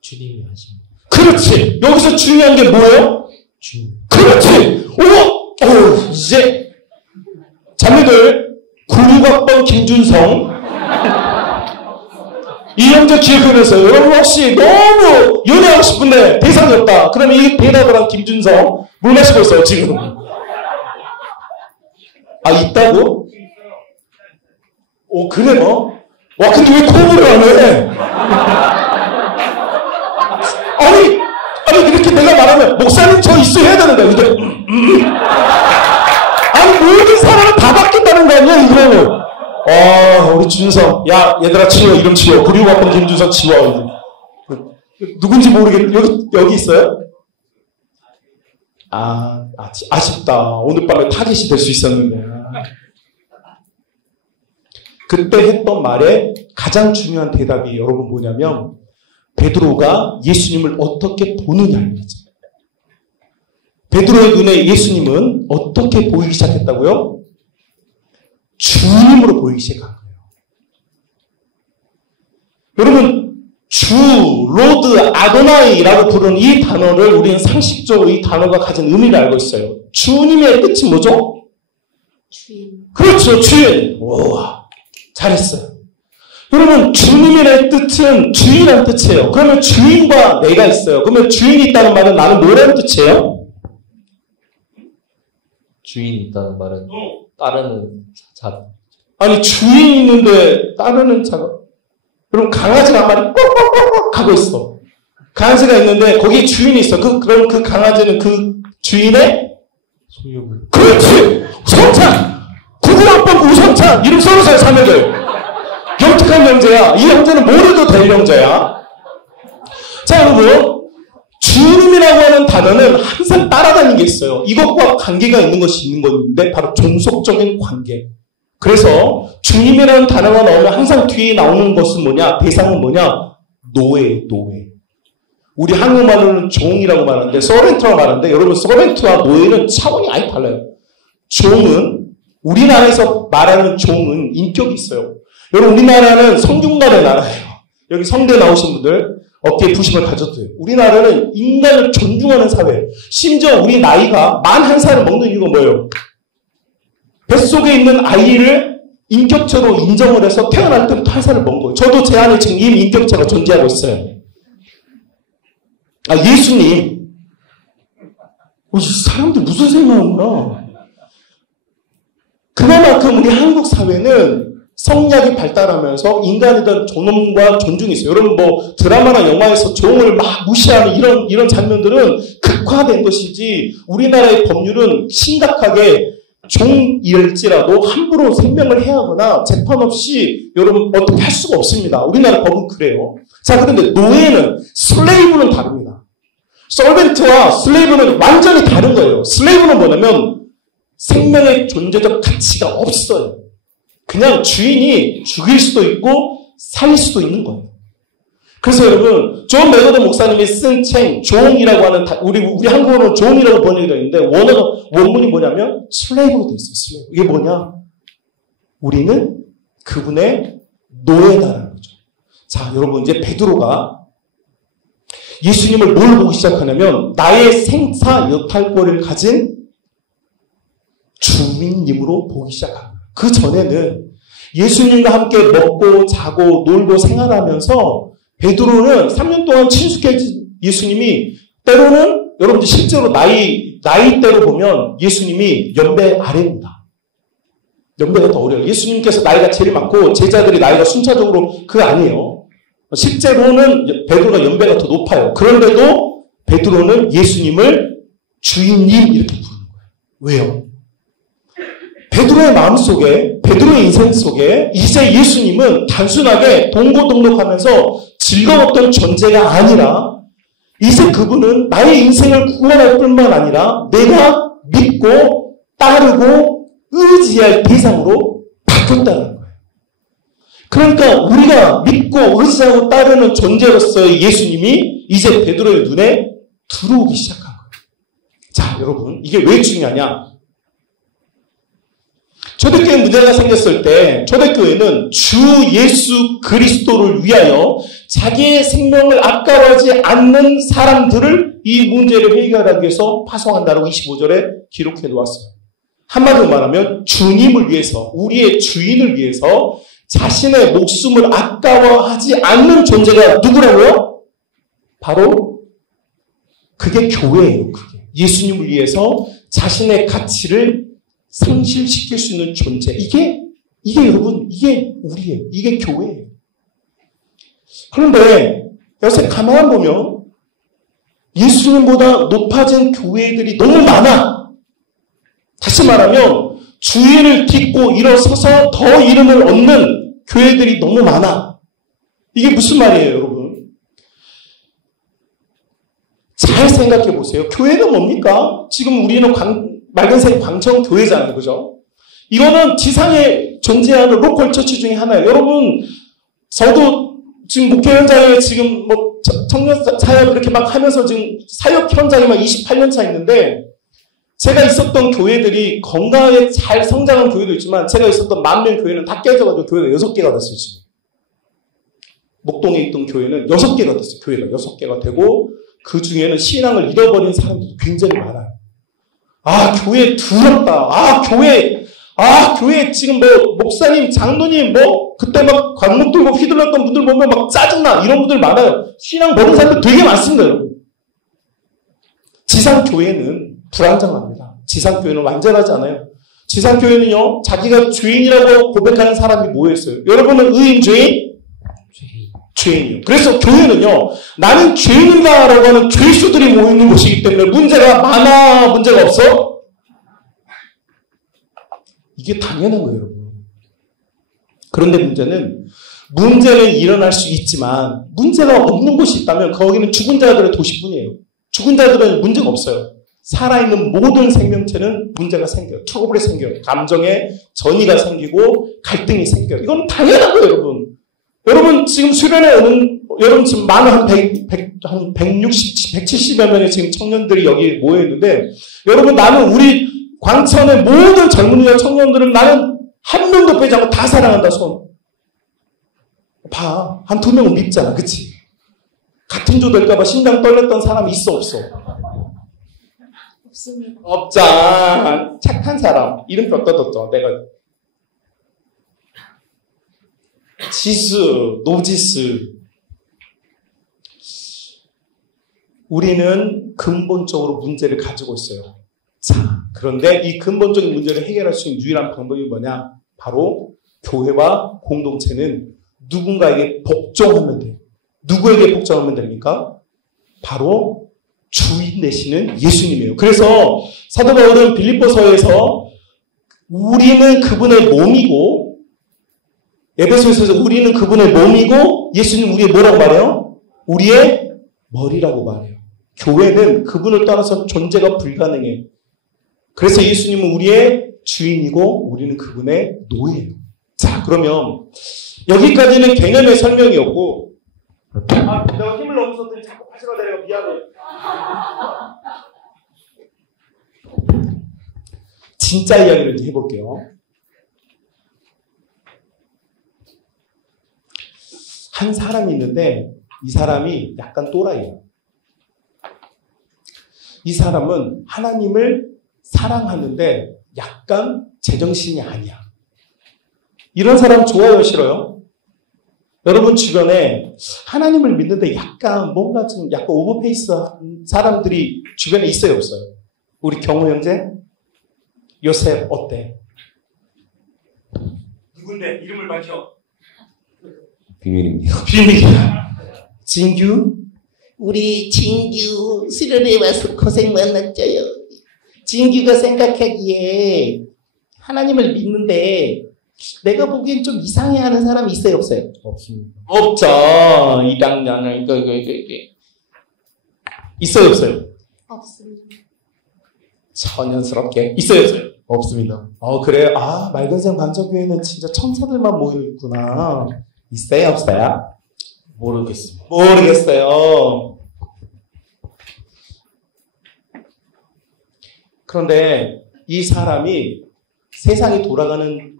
주님이 하신. 그렇지. 여기서 중요한 게 뭐예요? 주. 그렇지. 오, 이제 자매들 96학번 김준성 이 형제 기억하면서 여러분 혹시 너무 연애하고 싶은데 대상이 없다. 그러면 이 대답을 한 김준성 물 마시고 있어요 지금. 아 있다고? 오 그래 뭐? 와 근데 왜 코너를 안 해? 아니 이렇게 내가 말하면 목사님 저 있어 해야 되는 거야. 근데 아니 모든 사람을 다 바뀐다는 거 아니야 이거. 우리 준성 야 얘들아 치워 이름 치워. 96학번 김준성 치워. 누군지 모르겠는데 여기 있어요? 아쉽다. 오늘 밤에 타깃이 될 수 있었는데. 그때 했던 말에 가장 중요한 대답이 여러분 뭐냐면 베드로가 예수님을 어떻게 보느냐는 거죠. 베드로의 눈에 예수님은 어떻게 보이기 시작했다고요? 주님으로 보이기 시작한 거예요. 여러분 주, 로드, 아도나이라고 부르는 이 단어를 우리는 상식적으로 이 단어가 가진 의미를 알고 있어요. 주님의 뜻이 뭐죠? 주인. 그렇죠. 주인. 우와, 잘했어요. 여러분 주님의 뜻은 주인이라는 뜻이에요. 그러면 주인과 내가 있어요. 그러면 주인이 있다는 말은 나는 뭐라는 뜻이에요? 주인이 있다는 말은 따르는 자. 아니 주인이 있는데 따르는 자가. 그럼 강아지가 한 마리 꺽꺽꺽 하고 있어. 강아지가 있는데 거기에 주인이 있어. 그럼 그 강아지는 그 주인의 소유물. 그렇지. 성찬. 99학번 우성찬. 이름 써보세요 자매들. 영특한 형제야. 이 형제는 뭘 해도 될 형제야. 자 여러분 주님이라고 하는 단어는 항상 따라다니는 게 있어요. 이것과 관계가 있는 것이 있는 건데 바로 종속적인 관계. 그래서 주님이라는 단어가 나오면 항상 뒤에 나오는 것은 뭐냐? 대상은 뭐냐? 노예. 우리 한국말로는 종이라고 말하는데 서벤트라고 말하는데 여러분 서벤트와 노예는 차원이 아예 달라요. 종은 우리나라에서 말하는 종은 인격이 있어요. 여러분 우리나라는 성균관의 나라예요. 여기 성대 나오신 분들 어깨에 부심을 가져도 돼요. 우리나라는 인간을 존중하는 사회예요. 심지어 우리 나이가 41살을 먹는 이유가 뭐예요? 뱃속에 있는 아이를 인격체로 인정을 해서 태어날 때부터 한 살을 먹은 거예요. 저도 제 안에 지금 이미 인격체가 존재하고 있어요. 예수님. 이 사람들 무슨 생각하구나. 그만큼 우리 한국 사회는 성리학이 발달하면서 인간에 대한 존엄과 존중이 있어요. 여러분 뭐 드라마나 영화에서 종을 막 무시하는 이런 장면들은 극화된 것이지 우리나라의 법률은 심각하게 종일지라도 함부로 생명을 해하거나 재판 없이 여러분 어떻게 할 수가 없습니다. 우리나라 법은 그래요. 자 그런데 노예는 슬레이브는 다릅니다. 서벤트와 슬레이브는 완전히 다른 거예요. 슬레이브는 뭐냐면 생명의 존재적 가치가 없어요. 그냥 주인이 죽일 수도 있고 살릴 수도 있는 거예요. 그래서 여러분 존 맥거더 목사님이 쓴 책 종이라고 하는 우리 한국어로는 종이라고 번역이 되어 있는데 원문이 뭐냐면 슬레이브로 되어 있어요. 슬레이브. 이게 뭐냐? 우리는 그분의 노예다라는 거죠. 자 여러분 이제 베드로가 예수님을 뭘 보기 시작하냐면 나의 생사 여탈권을 가진 주민님으로 보기 시작합니다. 그 전에는 예수님과 함께 먹고 자고 놀고 생활하면서 베드로는 3년 동안 친숙해진 예수님이 때로는 여러분들 실제로 나이대로 보면 예수님이 연배 아래입니다. 연배가 더 어려요. 예수님께서 나이가 제일 많고 제자들이 나이가 순차적으로 그거 아니에요. 실제로는 베드로가 연배가 더 높아요. 그런데도 베드로는 예수님을 주인님 이렇게 부르는 거예요. 왜요? 베드로의 마음속에, 베드로의 인생 속에 이제 예수님은 단순하게 동고동락하면서 즐거웠던 존재가 아니라 이제 그분은 나의 인생을 구원할 뿐만 아니라 내가 믿고 따르고 의지할 대상으로 바뀌었다는 거예요. 그러니까 우리가 믿고 의지하고 따르는 존재로서의 예수님이 이제 베드로의 눈에 들어오기 시작한 거예요. 자, 여러분, 이게 왜 중요하냐? 초대교회 문제가 생겼을 때 초대교회는 주 예수 그리스도를 위하여 자기의 생명을 아까워하지 않는 사람들을 이 문제를 해결하기 위해서 파송한다고 25절에 기록해 놓았어요. 한마디로 말하면 주님을 위해서, 우리의 주인을 위해서 자신의 목숨을 아까워하지 않는 존재가 누구라고요? 바로 그게 교회예요. 그게 예수님을 위해서 자신의 가치를 상실시킬 수 있는 존재. 이게 여러분, 이게 우리예요. 이게 교회예요. 그런데 요새 가만 보면 예수님보다 높아진 교회들이 너무 많아. 다시 말하면 주인을 딛고 일어서서 더 이름을 얻는 교회들이 너무 많아. 이게 무슨 말이에요, 여러분? 잘 생각해 보세요. 교회는 뭡니까? 지금 우리는 맑은색 광천교회잖아요. 그죠? 이거는 지상에 존재하는 로컬 처치 중에 하나예요. 여러분, 저도 지금 목회 현장에 지금 뭐 청년 사역 이렇게 막 하면서 지금 사역 현장에 막 28년 차 있는데 제가 있었던 교회들이 건강하게 잘 성장한 교회도 있지만 제가 있었던 만명 교회는 다 깨져가지고 교회가 6개가 됐어요. 지금. 목동에 있던 교회는 6개가 됐어요. 교회가 6개가 되고 그 중에는 신앙을 잃어버린 사람들이 굉장히 많아요. 아, 교회 두렵다. 교회 지금 뭐, 목사님, 장로님, 뭐, 그때 막 관목 들고 휘둘렀던 분들 보면 막 짜증나. 이런 분들 많아요. 신앙 모르는 사람들 되게 많습니다, 여러분. 지상교회는 불안정합니다. 지상교회는 완전하지 않아요. 지상교회는요, 자기가 죄인이라고 고백하는 사람이 모여있어요. 여러분은 의인, 죄인? 죄인이요. 그래서 교회는요, 나는 죄인이다라고 하는 죄수들이 모이는 곳이기 때문에 문제가 많아, 문제가 없어? 이게 당연한 거예요, 여러분. 그런데 문제는 일어날 수 있지만 문제가 없는 곳이 있다면 거기는 죽은 자들의 도시뿐이에요. 죽은 자들은 문제가 없어요. 살아있는 모든 생명체는 문제가 생겨요. 트러블이 생겨요. 감정에 전이가 생기고 갈등이 생겨요. 이건 당연한 거예요, 여러분. 여러분 지금 수련회 오는 여러분 지금 많은 한 160, 170여 명의 지금 청년들이 여기 모여 있는데 여러분 나는 우리 광천의 모든 젊은이와 청년들은 나는 한 명도 빼지 않고 다 사랑한다 손. 봐. 한 2명은 밉잖아. 그치? 같은 조 될까봐 심장 떨렸던 사람이 있어 없어? 없습니다. 없잖아. 착한 사람. 이름표 떠뒀죠. 내가 지수, 노지수. 우리는 근본적으로 문제를 가지고 있어요. 자, 그런데 이 근본적인 문제를 해결할 수 있는 유일한 방법이 뭐냐? 바로 교회와 공동체는 누군가에게 복종하면 돼요. 누구에게 복종하면 됩니까? 바로 주인 되시는 예수님이에요. 그래서 사도 바울은 빌립보서에서 우리는 그분의 몸이고 에베소서에서 우리는 그분의 몸이고 예수님 우리의 뭐라고 말해요? 우리의 머리라고 말해요. 교회는 그분을 떠나서 존재가 불가능해요. 그래서 예수님은 우리의 주인이고 우리는 그분의 노예예요. 자, 그러면 여기까지는 개념의 설명이었고 내가 힘을 너무 썼더니 자꾸 파시가 되려 미안해. 진짜 이야기를 이제 해볼게요. 한 사람이 있는데 이 사람이 약간 또라이예요. 이 사람은 하나님을 사랑하는데 약간 제정신이 아니야. 이런 사람 좋아요, 싫어요? 여러분 주변에 하나님을 믿는데 약간 뭔가 좀 약간 오버페이스한 사람들이 주변에 있어요, 없어요? 우리 경호 형제? 요셉 어때? 누군데? 이름을 밝혀. 비밀입니다. 비밀이야. 진규? 우리 진규 수련회 와서 고생 많았죠요. 진규가 생각하기에 하나님을 믿는데 내가 보기엔 좀 이상해하는 사람이 있어요, 없어요? 없습니다. 없죠. 1학년을 있어요, 없어요? 없습니다. 천연스럽게 있어요, 없어요? 없습니다. 그래요? 맑은생 반짝교회는 진짜 천사들만 모여있구나. 있어요, 없어요? 모르겠습니다. 모르겠어요. 그런데 이 사람이 세상이 돌아가는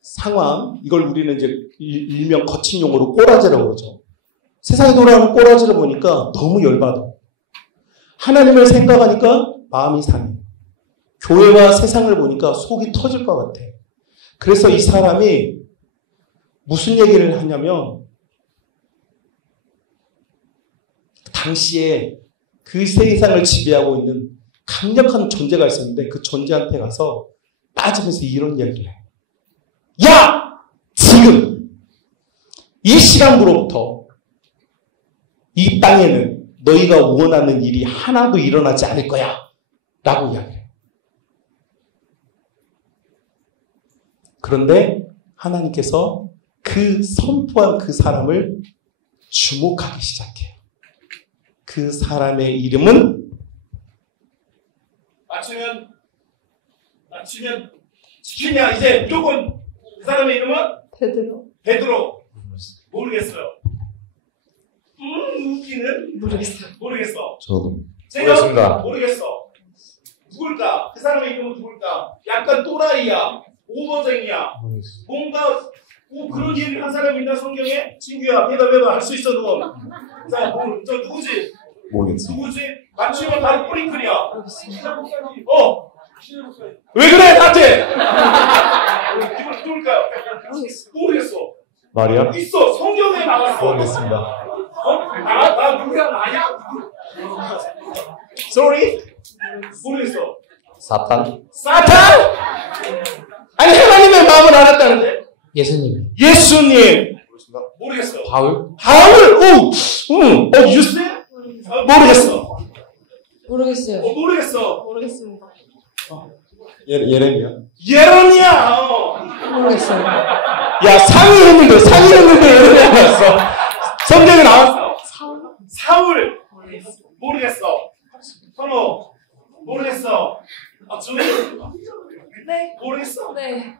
상황, 이걸 우리는 이제 일명 거친 용어로 꼬라지라고 그러죠. 세상이 돌아가는 꼬라지를 보니까 너무 열받아. 하나님을 생각하니까 마음이 상해. 교회와 세상을 보니까 속이 터질 것 같아. 그래서 이 사람이 무슨 얘기를 하냐면 당시에 그 세상을 지배하고 있는 강력한 존재가 있었는데 그 존재한테 가서 빠지면서 이런 이야기를 해. 야! 지금 이 시간부로부터 이 땅에는 너희가 원하는 일이 하나도 일어나지 않을 거야. 라고 이야기해. 그런데 하나님께서 그 선포한 그 사람을 주목하기 시작해요. 그 사람의 이름은 맞추면 지키냐. 이제 무조건 그 사람의 이름은 베드로. 베드로. 모르겠어요. 웃기는 모르겠어. 저도 제가 모르겠습니다. 모르겠어. 누굴까? 그 사람의 이름은 누굴까? 약간 또라이야. 오버쟁이야. 뭔가 그런 얘기를 한 사람이 있나 성경에? 친구야 대답해봐. 할 수 있어 너. 자, 저 누구지? 모르겠습니다. 누구지? 맞추면 바로 뿌링클이야. 왜 그래 나한테? 누굴까요? 모르겠어. 말이야? 있어. 성경에 나왔어. 모르겠습니다. 나 누구야? 나야? Sorry? 모르겠어. 사탄? 사탄? 아니 하나님의 마음을 알았다는데? 예수님. 예수님. 모르겠어. 바울? 유스? 모르겠어. 모르겠어요. 모르겠어. 모르겠습니다. 예레미야. 예레미야. 모르겠어요. 야 상의했는데 예레미야 나왔어. 성경에 나왔어. 사울. 모르겠어. 선호. 모르겠어. 주희. 네. 모르겠어. 네.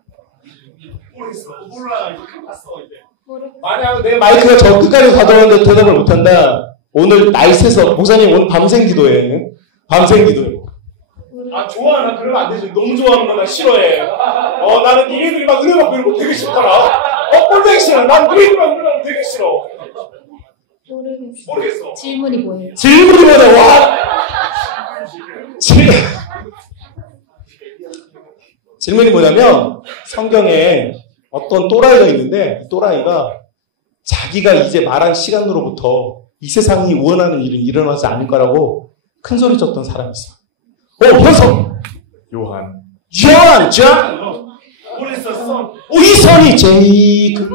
모르겠어. 몰라. 이제 끝났어 이제. 모르겠어요. 만약 내 마이크가 저 끝까지 가져왔는데 대답을 못한다. 오늘 날 새서 목사님 오늘 밤샘 기도해. 밤샘 기도해. 좋아. 나 그러면 안 되지. 너무 좋아하는 거 나 싫어해. 나는 니네들이 막 은혜 받고 이런 거 되게 싫더라. 꼴보기 싫어. 난 니네들이랑 은혜 받고 되게 싫어. 모르겠어. 질문이 뭐예요? 질문이 뭐냐? 와. 질문이 뭐냐면 성경에 어떤 또라이가 있는데 또라이가 자기가 이제 말한 시간으로부터 이 세상이 원하는 일은 일어나지 않을 거라고 큰 소리 쳤던 사람이 있어. 현석! 요한. 존! 모르겠어. 이선희 제이크.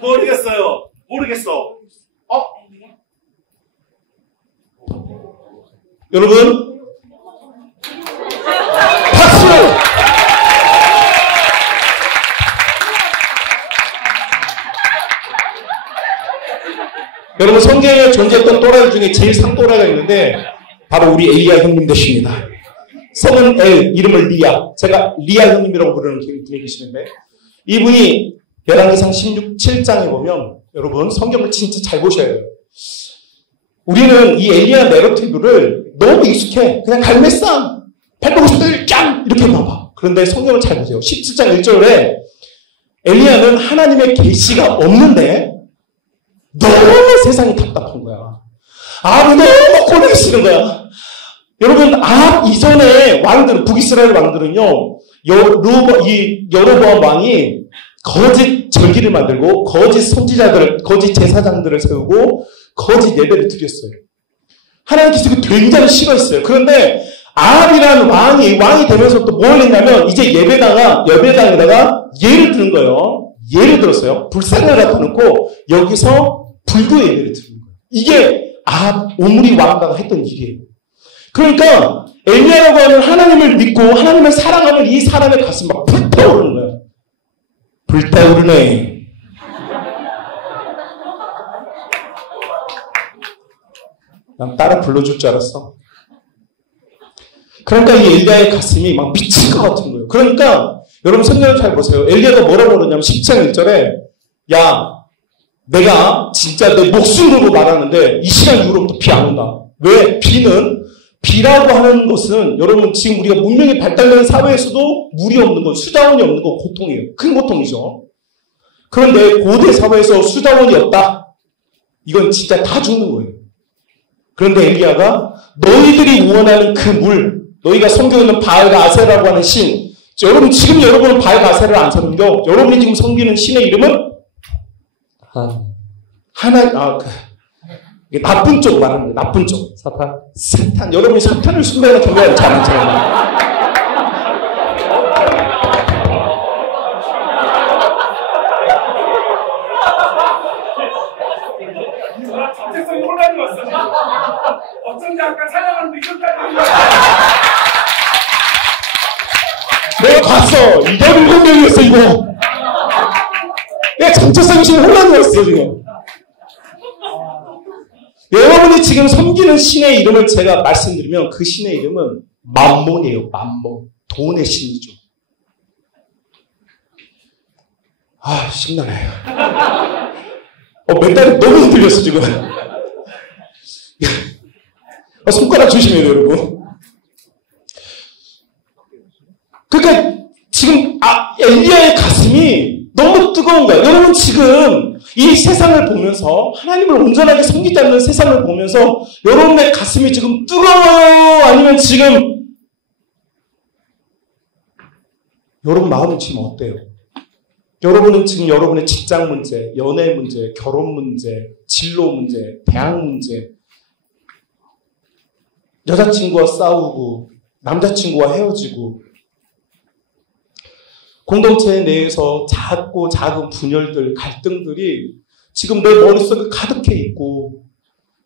모르겠어요. 모르겠어. 여러분 박수! 여러분 성경에 존재했던 또라이 중에 제일 상또라이가 있는데 바로 우리 엘리야 형님 되십니다. 성은 엘, 이름을 리야. 제가 리야 형님이라고 부르는 분이 계시는데 이분이 열왕기상 7장에 보면 여러분 성경을 진짜 잘 보셔야 돼요. 우리는 이 엘리야 내러티브를 너무 익숙해. 그냥 갈매쌈 851 짱! 이렇게 나와. 그런데 성경을 잘 보세요. 17장 1절에 엘리야는 하나님의 계시가 없는데 너무 세상이 답답한 거야. 너무 꼴보기 싫은 거야. 여러분, 이전에 왕들은, 북이스라엘 왕들은요, 여로보암 왕이 거짓 절기를 만들고, 거짓 선지자들, 거짓 제사장들을 세우고, 거짓 예배를 드렸어요. 하나님께서 그 굉장히 싫어했어요. 그런데 아합이라는 왕이 되면서 또 뭘 했냐면 이제 예배당에다가 예를 드는 거예요. 예를 들었어요. 불상을 갖다 놓고 여기서 불교 예배를 드는 거예요. 이게 아합 오므리 왕가가 했던 일이에요. 그러니까 엘리야라고 하는 하나님을 믿고 하나님을 사랑하는 이 사람의 가슴이 막 불타오르는 거예요. 불타오르네. 난 따라 불러줄 줄 알았어. 그러니까 이 엘리야의 가슴이 막 미칠 것 같은 거예요. 그러니까 여러분 성경을 잘 보세요. 엘리야가 뭐라고 그러냐면 10장 1절에 야 내가 진짜 내 목숨 걸고 말하는데 이 시간 이후로부터 비 안 온다. 왜? 비라고 하는 것은 여러분 지금 우리가 문명이 발달된 사회에서도 물이 없는 것, 수자원이 없는 것 고통이에요. 큰 고통이죠. 그런데 고대 사회에서 수자원이 없다. 이건 진짜 다 죽는 거예요. 그런데 엘리야가 너희들이 원하는 그 물, 너희가 섬기는 바알과 아세라고 하는 신, 여러분 지금 여러분은 바알과 아세라를 안 섬겨. 여러분이 지금 섬기는 신의 이름은 이게 나쁜 쪽 말하는 거예요. 나쁜 쪽. 사탄. 여러분이 사탄을 숭배하는 경우가 잘 많잖아요. 정체성이 혼란이 왔어. 어쩐지 아까 사냥하는데 이것까지. 내가 봤어. 17명이었어 이거. 내가 정체성이 지금 혼란이 왔어 지금. 여러분이 지금 섬기는 신의 이름을 제가 말씀드리면 그 신의 이름은 맘몬이에요. 맘몬. 돈의 신이죠. 아, 심란해요. 멘탈이 너무 흔들렸어, 지금. 손가락 조심해요, 여러분. 그러니까 지금 엘리야의 가슴이 너무 뜨거운 거예요. 여러분 지금 이 세상을 보면서 하나님을 온전하게 섬기지 않는 세상을 보면서 여러분의 가슴이 지금 뜨거워요? 아니면 지금 여러분 마음은 지금 어때요? 여러분은 지금 여러분의 직장 문제, 연애 문제, 결혼 문제, 진로 문제, 대학 문제, 여자친구와 싸우고 남자친구와 헤어지고 공동체 내에서 작고 작은 분열들, 갈등들이 지금 내 머릿속에 가득해 있고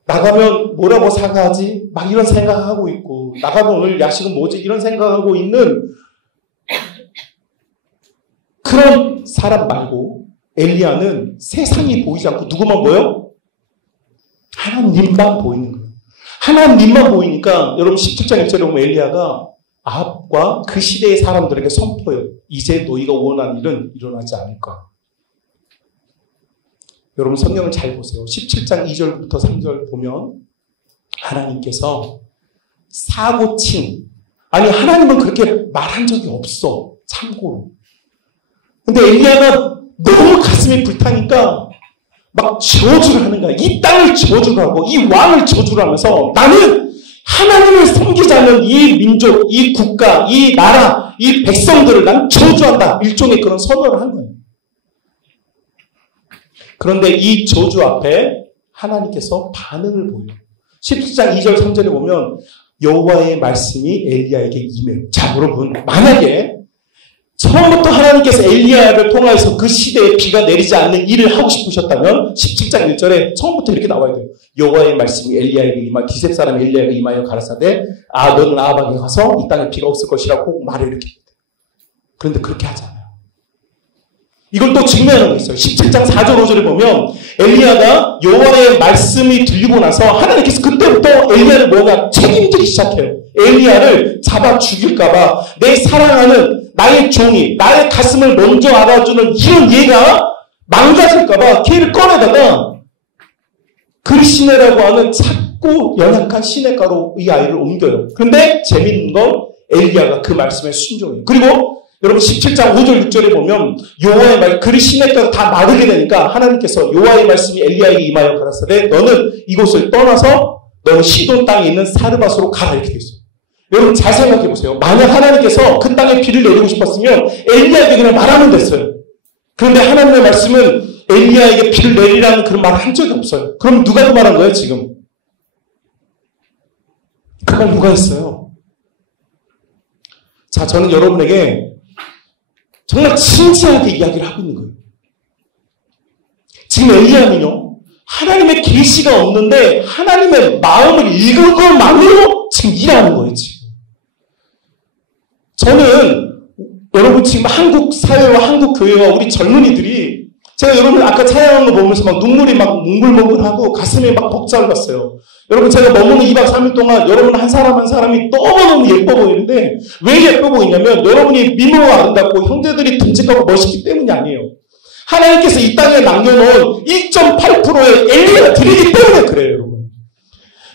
나가면 뭐라고 사과하지? 막 이런 생각하고 있고 나가면 오늘 야식은 뭐지? 이런 생각하고 있는 그런 사람 말고 엘리야는 세상이 보이지 않고 누구만 보여? 하나님만 보이는 거예요. 하나님만 보이니까 여러분 17장 1절에 보면 엘리야가 아합과 그 시대의 사람들에게 선포해요. 이제 너희가 원하는 일은 일어나지 않을까. 여러분 성경을 잘 보세요. 17장 2절부터 3절 보면 하나님께서 사고친, 아니 하나님은 그렇게 말한 적이 없어. 참고로. 근데 엘리야가 너무 가슴이 불타니까 막 저주를 하는 거야. 이 땅을 저주를 하고 이 왕을 저주를 하면서 나는 하나님을 섬기지 않는 이 민족, 이 국가, 이 나라, 이 백성들을 난 저주한다. 일종의 그런 선언을 한 거예요. 그런데 이 저주 앞에 하나님께서 반응을 보여요. 17장 2절 3절에 보면 여호와의 말씀이 엘리야에게 임해요. 자, 여러분 만약에 처음부터 하나님께서 엘리야를 통해서 그 시대에 비가 내리지 않는 일을 하고 싶으셨다면 17장 1절에 처음부터 이렇게 나와야 돼요. 여호와의 말씀이 엘리야에게 임하여 기셉 사람 엘리야에게 임하여 가라사대 너는 아합에게 가서 이 땅에 비가 없을 것이라고 말을 이렇게 해요. 그런데 그렇게 하잖아요. 이걸 또 증명하는 게 있어요. 17장 4절 5절에 보면 엘리야가 여호와의 말씀이 들리고 나서 하나님께서 그때부터 엘리야를 뭐냐 책임지기 시작해요. 엘리야를 잡아 죽일까봐 내 사랑하는 나의 종이 나의 가슴을 먼저 알아주는 이런 얘가 망가질까봐 걔를 꺼내다가 그리시네라고 하는 작고 연약한 시냇가로 이 아이를 옮겨요. 그런데 재밌는 건 엘리야가 그 말씀에 순종해요. 그리고 여러분 17장 5절 6절에 보면 여호와의 말 그리시네가가 다 마르게 되니까 하나님께서 여호와의 말씀이 엘리야에게 임하여 가라사대 너는 이곳을 떠나서 너는 시돈 땅에 있는 사르밧으로 가라 이렇게 되어 있어요. 여러분 잘 생각해 보세요. 만약 하나님께서 그 땅에 비를 내리고 싶었으면 엘리야에게 그냥 말하면 됐어요. 그런데 하나님의 말씀은 엘리야에게 비를 내리라는 그런 말을 한 적이 없어요. 그럼 누가 그 말한 거예요 지금? 그 말 누가 했어요? 자, 저는 여러분에게 정말 진지하게 이야기를 하고 있는 거예요. 지금 엘리야는요, 하나님의 계시가 없는데 하나님의 마음을 읽은 것만으로 지금 일하는 거예요, 지금. 저는 여러분 지금 한국 사회와 한국 교회와 우리 젊은이들이 제가 여러분 아까 찬양하는 거 보면서 막 눈물이 막 몽글몽글하고 가슴이 막 벅차올랐어요. 여러분 제가 머무는 2박 3일 동안 여러분 한 사람 한 사람이 너무너무 예뻐 보이는데 왜 예뻐 보이냐면 여러분이 미모가 아름답고 형제들이 듬직하고 멋있기 때문이 아니에요. 하나님께서 이 땅에 남겨놓은 1.8%의 엘리가 드리기 때문에 그래요, 여러분.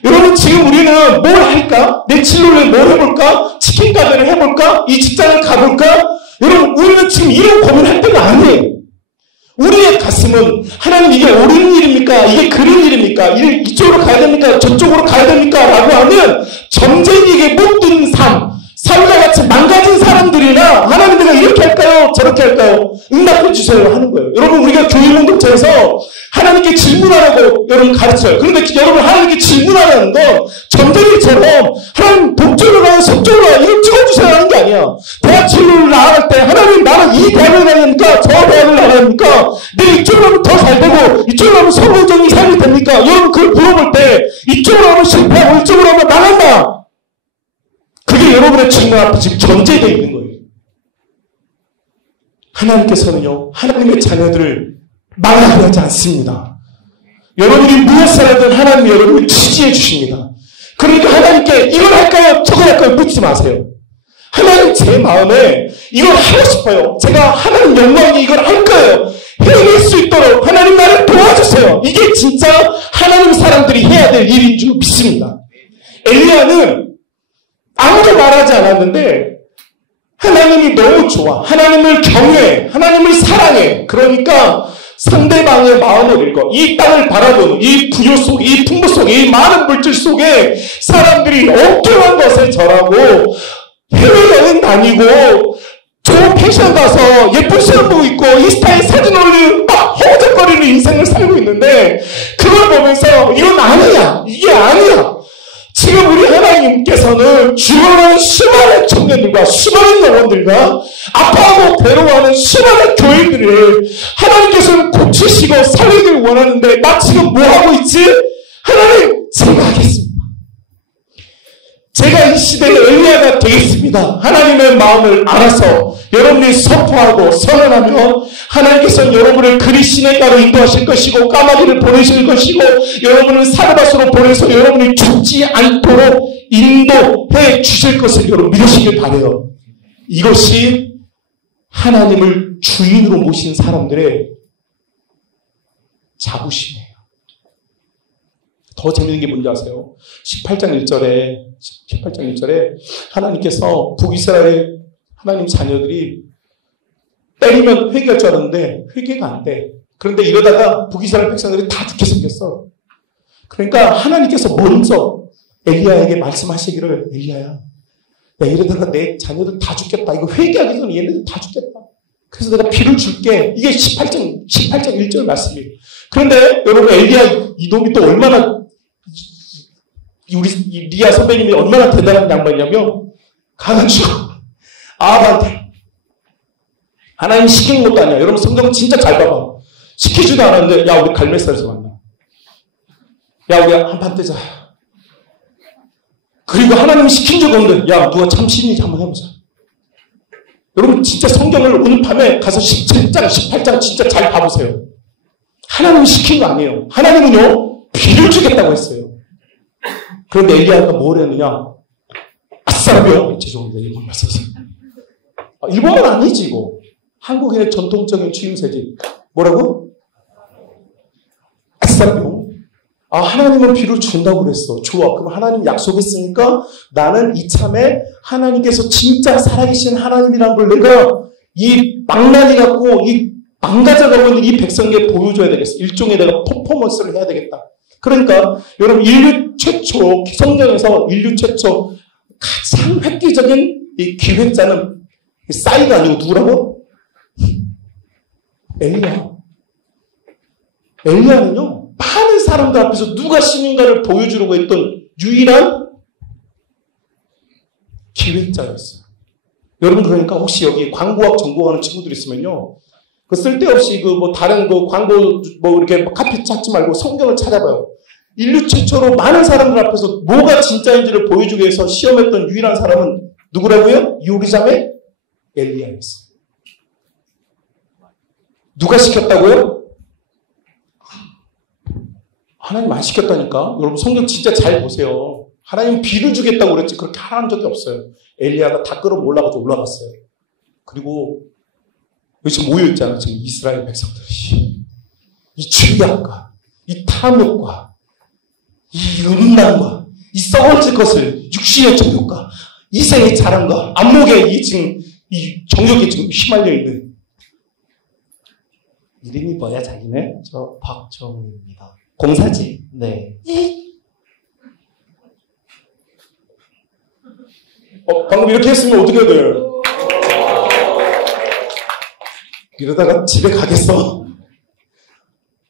여러분 지금 우리는 뭘 할까? 내 진로를 뭘 해볼까? 치킨 가게를 해볼까? 이 직장을 가볼까? 여러분 우리는 지금 이런 고민할 때가 아니에요. 우리의 가슴은 하나님 이게 옳은 일입니까? 이게 그른 일입니까? 이쪽으로 가야 됩니까? 저쪽으로 가야 됩니까? 라고 하는 점쟁이에게 못 드는 삶과 같이 망가진 사람들이나 하나님 내가 이렇게 할까요? 저렇게 할까요? 응답해 주세요 하는 거예요. 여러분 우리가 교회 공동체에서 하나님께 질문하라고 여러분 가르쳐요. 그런데 여러분 하나님께 질문하라는 건 점쟁이처럼 하나님 북쪽으로 가요 서쪽으로 가요 이걸 찍어주세요 하는 게 아니야. 대학 진로를 나아갈 때 하나님 나는 이 대학을 가야 됩니까? 저 대학을 나가야 됩니까? 내가 이쪽으로 하면 더 잘 되고 이쪽으로 하면 성공적인 삶이 됩니까? 여러분 그걸 물어볼 때 이쪽으로 하면 실패하고 이쪽으로 하면 망한다. 그게 여러분의 질문 앞에 지금 전제되어 있는 거예요. 하나님께서는요, 하나님의 자녀들을 망하게 하지 않습니다. 여러분이 무엇을 하든 하나님이 여러분을 지지해 주십니다. 그러니까 하나님께 이걸 할까요? 저걸 할까요? 묻지 마세요. 하나님 제 마음에 이걸 하고 싶어요. 제가 하나님 영광에 이걸 할 거예요. 해낼 수 있도록 하나님 나를 도와주세요. 이게 진짜 하나님 사람들이 해야 될 일인 줄 믿습니다. 엘리야는 아무도 말하지 않았는데 하나님이 너무 좋아. 하나님을 경외해. 하나님을 사랑해. 그러니까 상대방의 마음을 읽어. 이 땅을 바라보는 이 부요 속에, 이 풍부 속에, 이 많은 물질 속에 사람들이 엉뚱한 것에 절하고 해외여행 다니고 좋은 패션 가서 예쁜 수영복 입고 인스타에 사진 올리는 막 허우적거리는 인생을 살고 있는데 그걸 보면서 이건 아니야. 이게 아니야. 지금 우리 하나님께서는 죽어가는 수많은 청년들과 수많은 영혼들과 아파하고 괴로워하는 수많은 교인들을 하나님께서는 고치시고 살리길 원하는데 나 지금 뭐하고 있지? 하나님 제가 하겠습니다. 제가 이 시대의 엘리야가 되겠습니다. 하나님의 마음을 알아서 여러분이 선포하고 선언하면 하나님께서는 여러분을 그리 시내가로 인도하실 것이고 까마귀를 보내실 것이고 여러분을 사르밧으로 보내서 여러분이 죽지 않도록 인도해 주실 것을 여러분 믿으시길 바라요. 이것이 하나님을 주인으로 모신 사람들의 자부심이에요. 더 재밌는 게 뭔지 아세요? 18장 1절에 하나님께서 북이스라엘 하나님 자녀들이 때리면 회개할 줄 알았는데 회개가 안 돼. 그런데 이러다가 북이스라엘 백성들이 다 죽게 생겼어. 그러니까 하나님께서 먼저 엘리야에게 말씀하시기를 엘리야야, 야 이러다가 내 자녀들 다 죽겠다. 이거 회개하기 전에 얘네들 다 죽겠다. 그래서 내가 비를 줄게. 이게 18장 1절 말씀이에요. 그런데 여러분 엘리야 이놈이 또 얼마나 우리 리아 선배님이 얼마나 대단한 양반이냐면 가가지고 아합한테 하나님 시킨 것도 아니야. 여러분 성경 진짜 잘 봐봐. 시키지도 않았는데 야 우리 갈멜산에서 만나. 야 우리 한판 뜨자. 그리고 하나님이 시킨 적 없는데 야 누가 참신인지 한번 해보자. 여러분 진짜 성경을 오늘 밤에 가서 17장 18장 진짜 잘 봐보세요. 하나님이 시킨 거 아니에요. 하나님은요 비를 주겠다고 했어요. 그런데 엘리야가 뭘 했느냐? 아싸라비요. 죄송합니다. 일본말 써서. 일본어는 아니지 이거. 한국인의 전통적인 추임새지. 뭐라고? 아싸라비요. 아 하나님은 비를 준다고 그랬어. 좋아. 그럼 하나님 약속했으니까 나는 이참에 하나님께서 진짜 살아계신 하나님이라는 걸 내가 이 망나니 갖고 이 망가져가고 있는 이 백성에게 보여줘야 되겠어. 일종의 내가 퍼포먼스를 해야 되겠다. 그러니까 여러분 인류 최초 성경에서 인류 최초 가장 획기적인 이 기획자는 싸이가 아니고 누구라고? 엘리야. 엘리야는요 많은 사람들 앞에서 누가 신인가를 보여주려고 했던 유일한 기획자였어요. 여러분 그러니까 혹시 여기 광고학 전공하는 친구들 있으면요. 그 쓸데없이 그 뭐 다른 그 광고 뭐 이렇게 카피 찾지 말고 성경을 찾아봐요. 인류 최초로 많은 사람들 앞에서 뭐가 진짜인지를 보여주기 위해서 시험했던 유일한 사람은 누구라고요? 요리잠의 엘리야였어요. 누가 시켰다고요? 하나님 안 시켰다니까. 여러분 성경 진짜 잘 보세요. 하나님 비를 주겠다고 그랬지 그렇게 하라는 적이 없어요. 엘리야가 다 끌어올라가서 올라갔어요. 그리고 여기 지금 모여있잖아. 지금 이스라엘 백성들이 이 죄악과 이 탐욕과 이 음란과 이 썩어질 것을 육신의 정욕과 이생의 자랑과 안목에 이 지금 이 정욕에 지금 휘말려 있는 이름이 뭐야 자기네? 저 박정우입니다. 공사지? 네. 방금 이렇게 했으면 어떻게 해야 돼? 이러다가 집에 가겠어?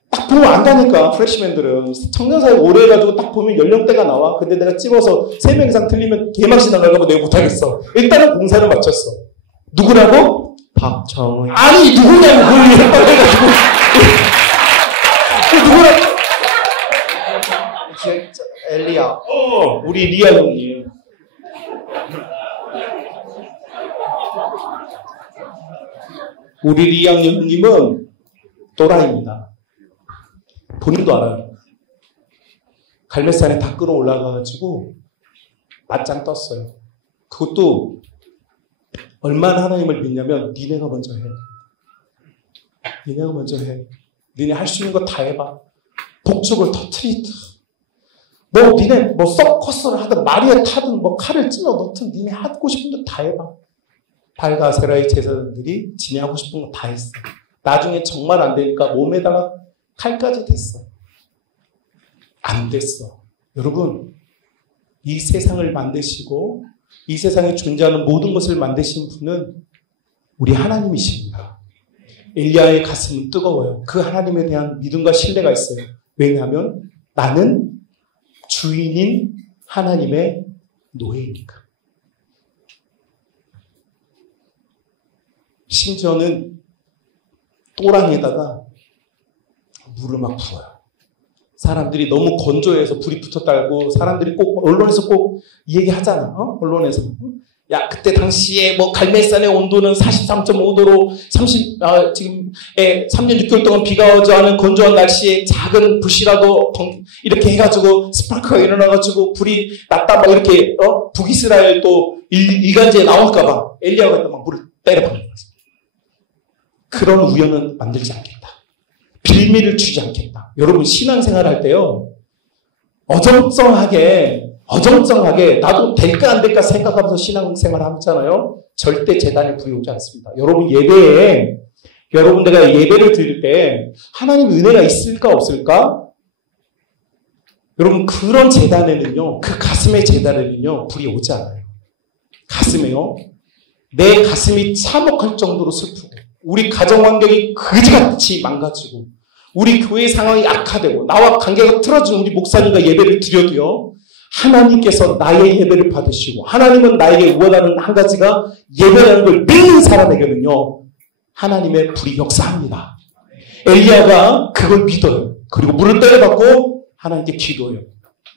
딱 보면 안다니까, 프레시맨들은. 청년사에 오래 해가지고 딱 보면 연령대가 나와. 근데 내가 찝어서 3명 이상 틀리면 개막신 나가면 내가 못하겠어. 일단은 공사를 마쳤어. 누구라고? 박정우. 아니, 누구냐고, 그걸 해가지고. 누구라고? 엘리야. 우리 리아 형님. 우리 리아 형님은 또라이입니다. 본인도 알아요. 갈매산에 다 끌어올라가가지고 맞짱 떴어요. 그것도 얼마나 하나님을 믿냐면 니네가 먼저 해. 니네가 먼저 해. 니네 할 수 있는 거 다 해봐. 복죽을 터트리든 뭐 니네 뭐 서커스를 하든 마리아 타든 뭐 칼을 찔러 넣든 니네 하고 싶은 거 다 해봐. 발가세라의 제사장들이 지네 하고 싶은 거 다 했어. 나중에 정말 안 되니까 몸에다가 칼까지 댔어. 안 됐어. 여러분, 이 세상을 만드시고 이 세상에 존재하는 모든 것을 만드신 분은 우리 하나님이십니다. 엘리야의 가슴은 뜨거워요. 그 하나님에 대한 믿음과 신뢰가 있어요. 왜냐하면 나는 주인인 하나님의 노예니까. 심지어는 또랑에다가 물을 막 부어요. 사람들이 너무 건조해서 불이 붙었다고 사람들이 꼭 언론에서 꼭 이 얘기 하잖아. 언론에서. 야, 그때 당시에 뭐 갈멜산의 온도는 43.5도로 지금 3년 6개월 동안 비가 오지 않은 건조한 날씨에 작은 불씨라도 이렇게 해가지고 스파크가 일어나가지고 불이 났다 막 이렇게 북이스라엘 또 일간지에 나올까봐 엘리야가 막 물을 때려박는 거지. 그런 우연은 만들지 않겠다. 빌미를 주지 않겠다. 여러분 신앙생활 할 때요. 어정쩡하게 나도 될까 안 될까 생각하면서 신앙생활 하잖아요. 절대 재단에 불이 오지 않습니다. 여러분 예배에 내가 예배를 드릴 때 하나님 은혜가 있을까 없을까? 여러분 그런 재단에는요. 그 가슴의 재단에는요. 불이 오지 않아요. 가슴에요. 내 가슴이 참혹할 정도로 슬프고 우리 가정 환경이 그지같이 망가지고 우리 교회 상황이 악화되고 나와 관계가 틀어진 우리 목사님과 예배를 드려도요. 하나님께서 나의 예배를 받으시고 하나님은 나에게 원하는 한 가지가 예배라는 걸 믿는 사람에게는요. 하나님의 불이 역사합니다. 엘리야가 그걸 믿어요. 그리고 물을 때려받고 하나님께 기도해요.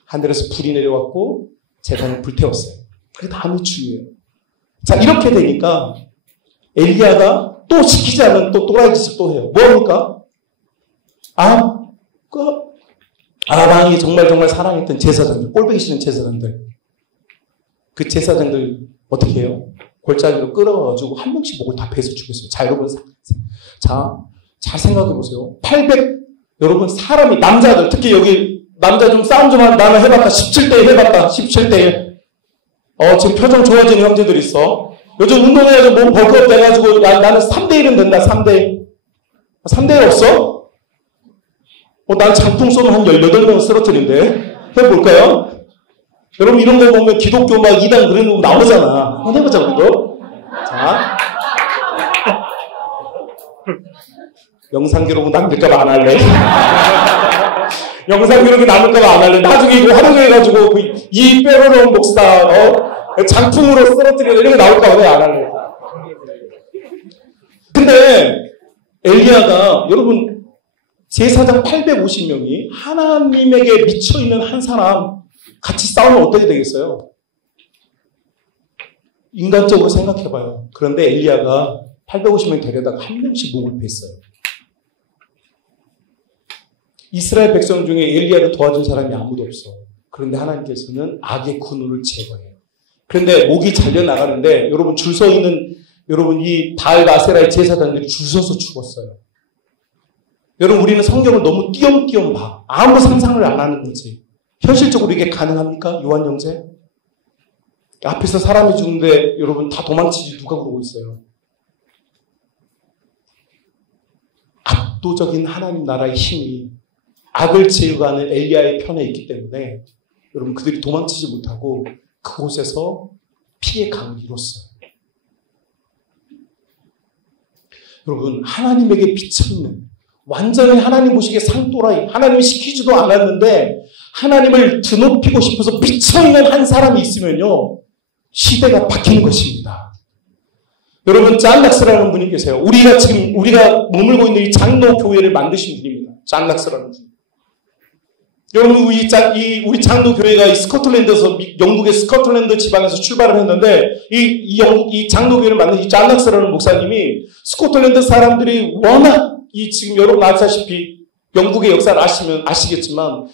하늘에서 불이 내려왔고 제단을 불태웠어요. 그게 다음이 중요해요. 자 이렇게 되니까 엘리야가 또 시키지 않은 또 또라이 짓을 또 해요. 뭡니까? 아방이 정말 사랑했던 제사장들, 꼴보기 싫은 제사장들. 그 제사장들 어떻게 해요? 골짜기로 끌어가지고 한 명씩 목을 다 베서 죽였어요. 자, 여러분, 잘 생각해 보세요. 여러분, 사람이, 남자들, 특히 여기, 남자 좀 싸움 좀 하는, 나는 해봤다. 17대1 해봤다. 17대1. 지금 표정 좋아지는 형제들 있어. 요즘 운동해가지고 몸 벌크업 돼가지고, 야, 나는 3대1은 된다, 3대1. 3대1 없어? 난 장풍 쏘면 한 18명 쓰러뜨린데. 해볼까요? 여러분, 이런 거 보면 기독교 막 이단 그런 거 나오잖아. 한번 해보자, 우리도. 자. 영상 기록은 남길까봐 안 할래. 영상 기록이 남을까봐 안 할래. 나중에 이거 활용해가지고, 이 빼로롱 목사, 장풍으로 쓰러뜨리는 이런 거 나올까봐 내가 안 할래. 근데 엘리야가 여러분 제사장 850명이 하나님에게 미쳐있는 한 사람 같이 싸우면 어떻게 되겠어요? 인간적으로 생각해봐요. 그런데 엘리야가 850명 데려다가 한 명씩 목을 뺐어요. 이스라엘 백성 중에 엘리야를 도와준 사람이 아무도 없어. 그런데 하나님께서는 악의 군우를 제거해요. 그런데 목이 잘려나가는데 여러분 줄 서 있는 여러분 이 바알 아세라의 제사장들이 줄 서서 죽었어요. 여러분 우리는 성경을 너무 띄엄띄엄 봐. 아무 상상을 안 하는 거지. 현실적으로 이게 가능합니까? 요한 형제? 앞에서 사람이 죽는데 여러분 다 도망치지 누가 그러고 있어요. 압도적인 하나님 나라의 힘이 악을 제거하는 엘리야의 편에 있기 때문에 여러분 그들이 도망치지 못하고 그곳에서 피해 강을 이뤘어요. 여러분 하나님에게 비쳐있는 완전히 하나님 보시기에 상또라이 하나님이 시키지도 않았는데 하나님을 드높이고 싶어서 미쳐있는 한 사람이 있으면요 시대가 바뀌는 것입니다. 여러분 잔 락스라는 분이 계세요. 우리가 머물고 있는 이 장로 교회를 만드신 분입니다. 잔 락스라는 분. 여러분 우리 장로 교회가 이 스코틀랜드에서 영국의 스코틀랜드 지방에서 출발을 했는데 이 장로 교회를 만든 이 잔 락스라는 목사님이 스코틀랜드 사람들이 워낙 지금 여러분 아시다시피 영국의 역사를 아시겠지만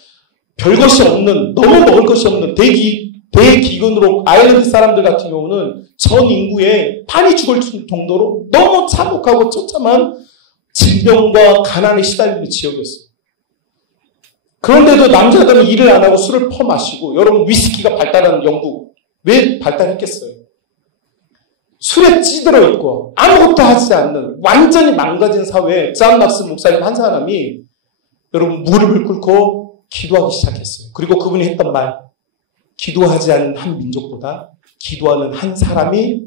별것이 없는 너무 먹을 것이 없는 대기근으로 아일랜드 사람들 같은 경우는 전 인구에 판이 죽을 정도로 너무 참혹하고 처참한 질병과 가난에 시달리는 지역이었어요. 그런데도 남자들은 일을 안 하고 술을 퍼마시고 여러분 위스키가 발달한 영국 왜 발달했겠어요? 술에 찌들어 있고 아무것도 하지 않는 완전히 망가진 사회에 잔 락스 목사님 한 사람이 여러분 무릎을 꿇고 기도하기 시작했어요. 그리고 그분이 했던 말 기도하지 않는 한 민족보다 기도하는 한 사람이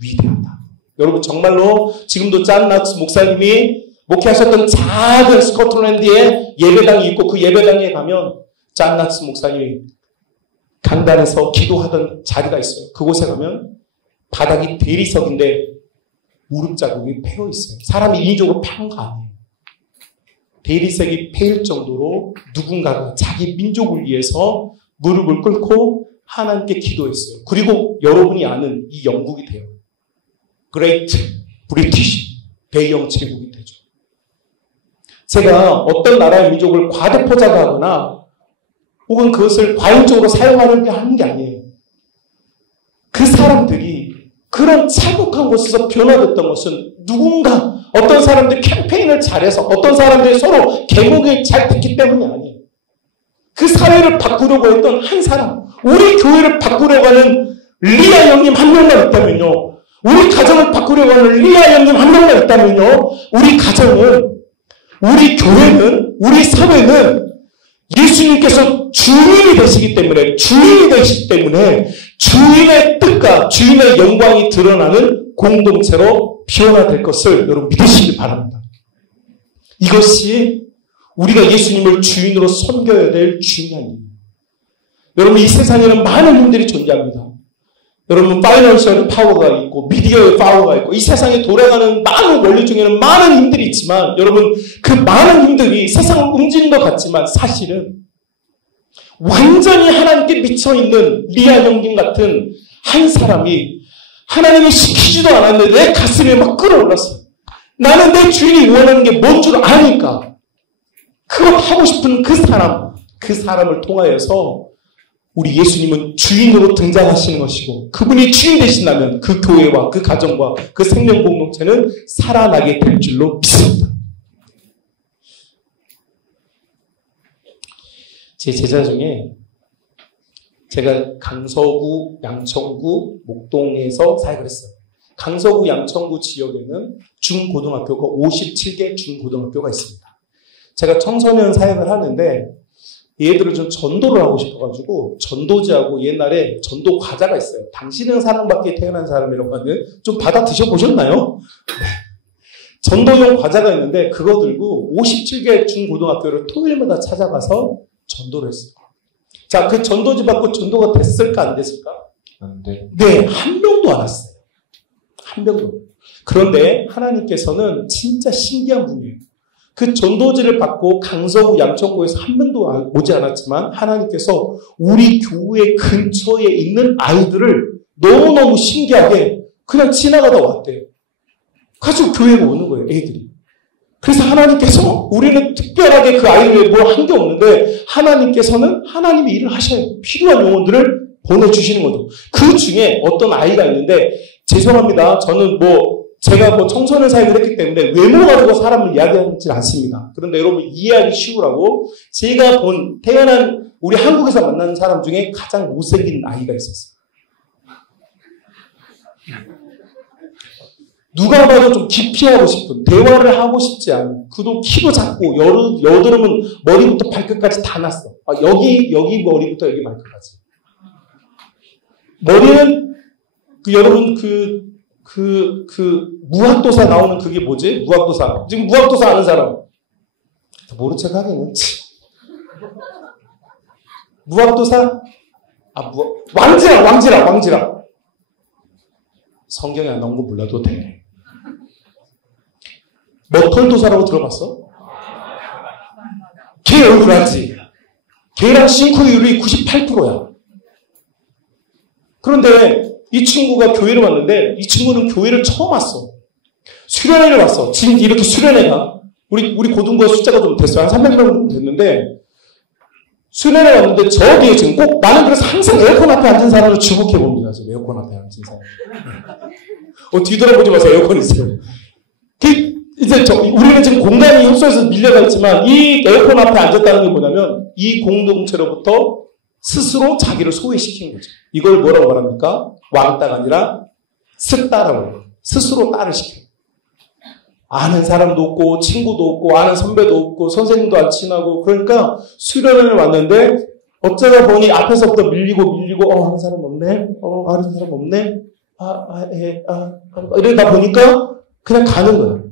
위대하다. 여러분 정말로 지금도 잔 락스 목사님이 목회하셨던 작은 스코틀랜드에 예배당이 있고 그 예배당에 가면 잔 락스 목사님이 강단에서 기도하던 자리가 있어요. 그곳에 가면 바닥이 대리석인데 무릎 자국이 패여 있어요. 사람이 인위적으로 패한 거 아니에요. 대리석이 패일 정도로 누군가가 자기 민족을 위해서 무릎을 꿇고 하나님께 기도했어요. 그리고 여러분이 아는 이 영국이 돼요. 그레이트 브리티시 대영 제국이 되죠. 제가 어떤 나라의 민족을 과대포장하거나 혹은 그것을 과잉적으로 사용하려고 하는 게 아니에요. 그 사람들이 그런 참혹한 곳에서 변화됐던 것은 누군가 어떤 사람들이 캠페인을 잘해서 어떤 사람들이 서로 계곡이 잘 됐기 때문이 아니에요. 그 사회를 바꾸려고 했던 한 사람, 우리 교회를 바꾸려고 하는 리아 형님 한 명만 있다면요. 우리 가정을 바꾸려고 하는 리아 형님 한 명만 있다면요. 우리 가정은 우리 교회는 우리 사회는 예수님께서 주인이 되시기 때문에 주인의 뜻과 주인의 영광이 드러나는 공동체로 변화될 것을 여러분 믿으시기 바랍니다. 이것이 우리가 예수님을 주인으로 섬겨야 될 중요한 일입니다. 여러분 이 세상에는 많은 힘들이 존재합니다. 여러분 파이낸셜 파워가 있고 미디어의 파워가 있고 이 세상에 돌아가는 많은 원리 중에는 많은 힘들이 있지만 여러분 그 많은 힘들이 세상을 움직이는 것 같지만 사실은 완전히 하나님께 미쳐있는 리아 형님 같은 한 사람이 하나님이 시키지도 않았는데 내 가슴에 막 끌어올랐어요. 나는 내 주인이 원하는 게 뭔 줄 아니까 그걸 하고 싶은 그 사람을 통하여서 우리 예수님은 주인으로 등장하시는 것이고 그분이 주인 되신다면 그 교회와 그 가정과 그 생명 공동체는 살아나게 될 줄로 믿습니다. 제 제자 중에 제가 강서구, 양천구, 목동에서 사역을 했어요. 강서구, 양천구 지역에는 중고등학교가 57개 중고등학교가 있습니다. 제가 청소년 사역을 하는데 얘들을 좀 전도를 하고 싶어가지고 전도지하고 옛날에 전도 과자가 있어요. 당신은 사랑받기에 태어난 사람이라고 하는 좀 받아 드셔보셨나요? 전도용 과자가 있는데 그거 들고 57개 중고등학교를 토요일마다 찾아가서 전도를 했어요. 자, 그 전도지 받고 전도가 됐을까 안 됐을까? 안 돼. 네, 한 명도 안 왔어요. 한 명도. 그런데 하나님께서는 진짜 신기한 분이에요. 그 전도지를 받고 강서구 양천구에서 한 명도 오지 않았지만 하나님께서 우리 교회 근처에 있는 아이들을 너무너무 신기하게 그냥 지나가다 왔대요. 가지고 교회에 오는 거예요, 애들이. 그래서 하나님께서 우리는 특별하게 그 아이를 뭐 한 게 없는데 하나님께서는 하나님이 일을 하셔요. 필요한 영혼들을 보내주시는 거죠. 그 중에 어떤 아이가 있는데 죄송합니다. 저는 제가 청소년 사역을 했기 때문에 외모 가지고 사람을 이야기하지 않습니다. 그런데 여러분 이해하기 쉬우라고 제가 태어난 우리 한국에서 만나는 사람 중에 가장 못생긴 아이가 있었어요. 누가 봐도 좀 기피하고 싶은, 대화를 하고 싶지 않은, 그도 키도 작고, 여드름은 머리부터 발끝까지 다 났어. 여기 머리부터 여기 발끝까지. 머리는, 여러분, 무학도사 나오는 그게 뭐지? 무학도사. 지금 무학도사 아는 사람. 모른 척 하겠네. 무학도사? 왕지라. 성경에 안 나온 거 몰라도 돼. 머털도사라고 들어봤어? 걔 얼굴 알지? 걔랑 싱크율이 98%야. 그런데 이 친구가 교회를 왔는데 이 친구는 교회를 처음 왔어. 수련회를 왔어. 지금 이렇게 수련회가 우리 고등부 숫자가 좀 됐어요. 한 300명 됐는데 수련회 왔는데 저 뒤에 지금 꼭 나는 그래서 항상 에어컨 앞에 앉은 사람을 주목해 봅니다. 지금 에어컨 앞에 앉은 사람. 뒤돌아보지 마세요. 에어컨 있어요. 이제 우리는 지금 공간이 협소해서 밀려가 있지만 이 에어컨 앞에 앉았다는 게 뭐냐면 이 공동체로부터 스스로 자기를 소외시킨 거죠. 이걸 뭐라고 말합니까? 왕따가 아니라 스따라고 해요. 스스로 따를 시켜요. 아는 사람도 없고 친구도 없고 아는 선배도 없고 선생님도 안 친하고 그러니까 수련회를 왔는데 어쩌다 보니 앞에서부터 밀리고 하는 사람 없네. 아는 사람 없네. 이러다 보니까 그냥 가는 거예요.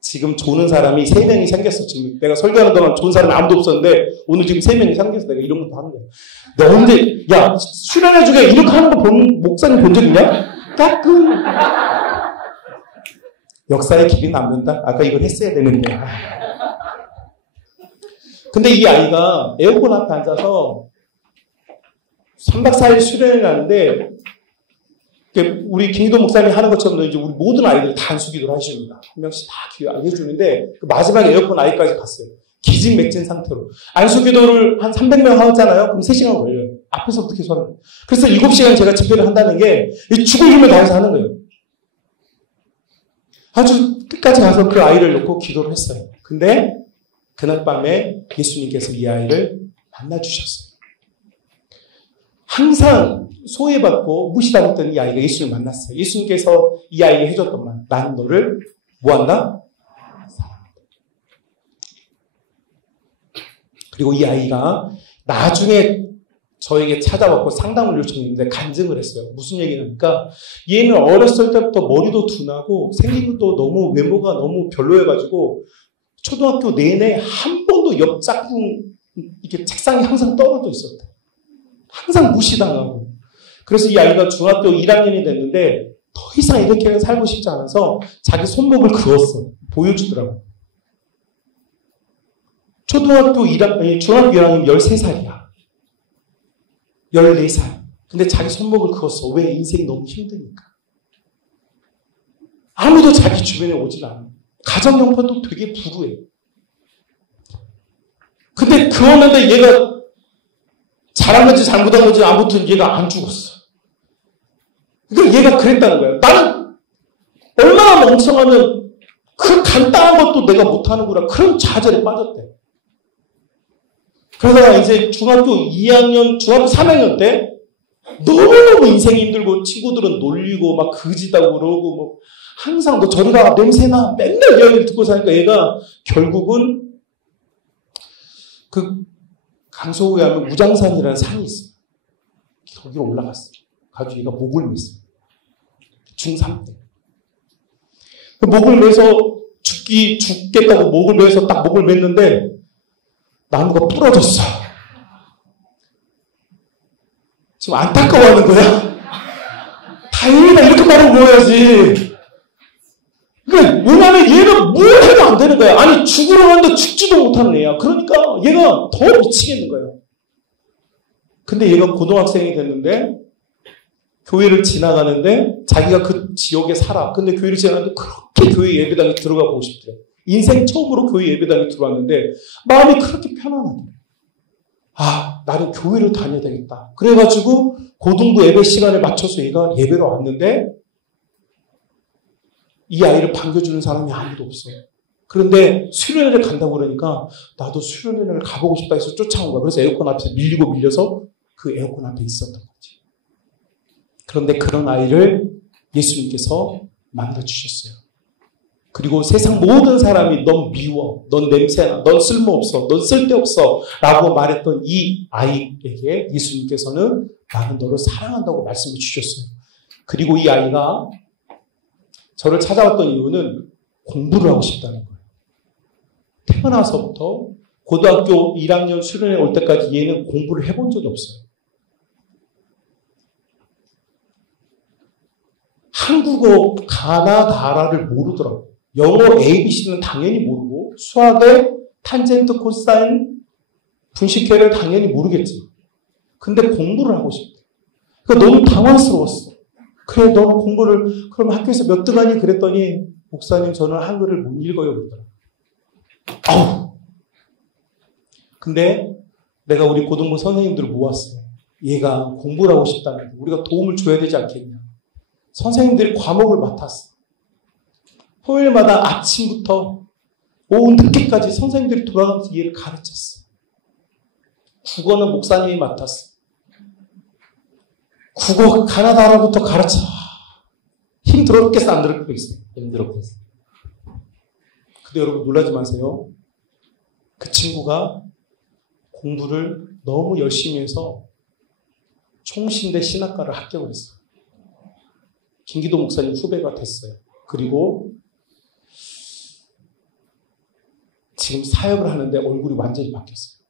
지금 조는 사람이 3명이 생겼어. 지금 내가 설교하는 동안 좋은 사람이 아무도 없었는데 오늘 지금 3명이 생겼어. 내가 이런 것도 하는 거야. 내가 언제 수련회 중에 이렇게 하는 거 목사님 본 적 있냐? 까꿍. 역사에 길이 남는다? 아까 이걸 했어야 되는데. 근데 이 아이가 에어컨 앞에 앉아서 3박 4일 수련회를 하는데 우리 김기도 목사님이 하는 것처럼 이제 우리 모든 아이들 다 안수기도를 하십니다. 한 명씩 다 해주는데 마지막에 에어컨 아이까지 갔어요. 기진맥진 상태로. 안수기도를 한 300명 하잖아요. 그럼 3시간 걸려요. 앞에서부터 계속 하는 거예요. 그래서 7시간 제가 집회를 한다는 게 죽을 힘을 다해서 하는 거예요. 아주 끝까지 가서 그 아이를 놓고 기도를 했어요. 근데 그날 밤에 예수님께서 이 아이를 만나주셨어요. 항상 소외받고 무시당했던 이 아이가 예수를 만났어요. 예수님께서 이 아이에게 해줬던 말, 나는 너를 뭐한다? 사랑한다. 그리고 이 아이가 나중에 저에게 찾아왔고 상담을 요청했는데 간증을 했어요. 무슨 얘기냐니까 얘는 어렸을 때부터 머리도 둔하고 생긴 것도 너무 외모가 너무 별로여가지고 초등학교 내내 한 번도 옆 짝꿍 이렇게 책상에 항상 떨어져 있었대. 항상 무시당하고. 그래서 이 아이가 중학교 1학년이 됐는데 더 이상 이렇게 살고 싶지 않아서 자기 손목을 그었어. 보여주더라고. 중학교 1학년 13살이야. 14살. 근데 자기 손목을 그었어. 왜? 인생이 너무 힘드니까. 아무도 자기 주변에 오질 않아. 가정 형편도 되게 불우해. 근데 그었는데 얘가 잘한 건지 잘못한 건지 아무튼 얘가 안 죽었어. 그러니까 얘가 그랬다는 거야. 나는 얼마나 멍청하면 그 간단한 것도 내가 못하는구나. 그런 좌절에 빠졌대. 그러다가 이제 중학교 3학년 때 너무너무 인생이 힘들고 친구들은 놀리고 막 거지다고 그러고 뭐 항상 너 저리 가 냄새나 맨날 이야기를 듣고 사니까 얘가 결국은 그 강서구에 하면 우장산이라는 산이 있어요. 거기로 올라갔어요. 가지고 얘가 목을 맸어요. 중3 때. 그 목을 매서 죽겠다고 목을 매서 딱 목을 맸는데 나무가 부러졌어. 지금 안타까워하는 거야? 다행이다 이렇게 말을 보여야지. 그러니까 뭐냐면 얘는 뭘 해도 안 되는 거야. 아니 죽으러 가는데 죽지도 못하는 애야. 그러니까 얘가 더 미치겠는 거야. 근데 얘가 고등학생이 됐는데 교회를 지나가는데 자기가 그 지역에 살아. 근데 교회를 지나가는데 그렇게 교회 예배당에 들어가고 싶대. 인생 처음으로 교회 예배당에 들어왔는데 마음이 그렇게 편안하대. 아, 나는 교회를 다녀야 되겠다. 그래가지고 고등부 예배 시간에 맞춰서 얘가 예배를 왔는데 이 아이를 반겨주는 사람이 아무도 없어요. 그런데 수련회를 간다고 그러니까 나도 수련회를 가보고 싶다 해서 쫓아온 거야. 그래서 에어컨 앞에서 밀려서 그 에어컨 앞에 있었던 거지. 그런데 그런 아이를 예수님께서 만들어주셨어요. 그리고 세상 모든 사람이 넌 미워, 넌 냄새나, 넌 쓸모없어, 넌 쓸데없어 라고 말했던 이 아이에게 예수님께서는 나는 너를 사랑한다고 말씀해 주셨어요. 그리고 이 아이가 저를 찾아왔던 이유는 공부를 하고 싶다는 거예요. 태어나서부터 고등학교 1학년 수련회 올 때까지 얘는 공부를 해본 적이 없어요. 한국어 가나다라를 모르더라고요. 영어 ABC는 당연히 모르고 수학의 탄젠트, 코사인, 분식회를 당연히 모르겠지. 근데 공부를 하고 싶대. 그러니까 너무 당황스러웠어. 그래, 너는 공부를 그럼 학교에서 몇 등 하니? 그랬더니 목사님 저는 한글을 못 읽어요 그러더라고요. 아우. 근데 내가 우리 고등부 선생님들을 모았어요. 얘가 공부를 하고 싶다는데 우리가 도움을 줘야 되지 않겠냐. 선생님들이 과목을 맡았어. 토요일마다 아침부터 오후 늦게까지 선생님들이 돌아가면서 얘를 가르쳤어. 국어는 목사님이 맡았어. 국어 가나다라부터 가르쳐. 힘들었겠어, 안 들었겠어? 힘들었겠어. 근데 여러분 놀라지 마세요. 그 친구가 공부를 너무 열심히 해서 총신대 신학과를 합격을 했어요. 김기도 목사님 후배가 됐어요. 그리고 지금 사역을 하는데 얼굴이 완전히 바뀌었어요.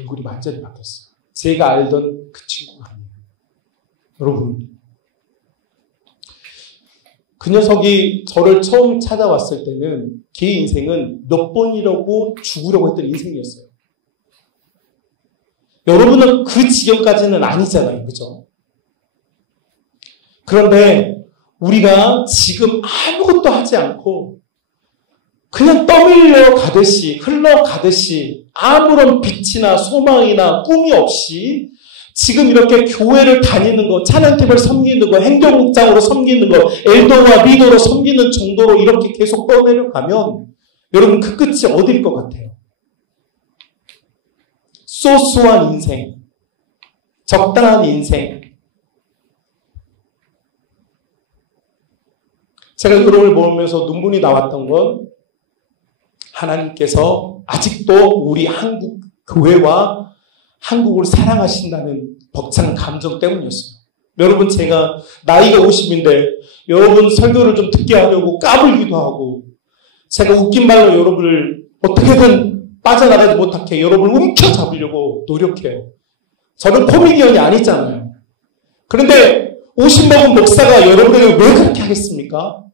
얼굴이 완전히 바뀌었어요. 제가 알던 그 친구가 아니에요. 여러분, 그 녀석이 저를 처음 찾아왔을 때는 걔 인생은 몇 번이라고 죽으려고 했던 인생이었어요. 여러분은 그 지경까지는 아니잖아요. 그죠? 그런데 우리가 지금 아무것도 하지 않고 그냥 떠밀려 가듯이 흘러가듯이 아무런 빛이나 소망이나 꿈이 없이 지금 이렇게 교회를 다니는 거, 찬양팀을 섬기는 거, 행정국장으로 섬기는 거, 엘더와 리더로 섬기는 정도로 이렇게 계속 떠내려가면 여러분 그 끝이 어디일 것 같아요? 소소한 인생, 적당한 인생. 제가 여러분을 보면서 눈물이 나왔던 건 하나님께서 아직도 우리 한국 교회와 한국을 사랑하신다는 벅찬 감정 때문이었어요. 여러분 제가 나이가 50인데 여러분 설교를 좀 듣게 하려고 까불기도 하고 제가 웃긴 말로 여러분을 어떻게든 빠져나가지 못하게 여러분을 움켜잡으려고 노력해요. 저는 코미디언이 아니잖아요. 그런데 50 먹은 목사가 여러분에게 왜 그렇게 하겠습니까?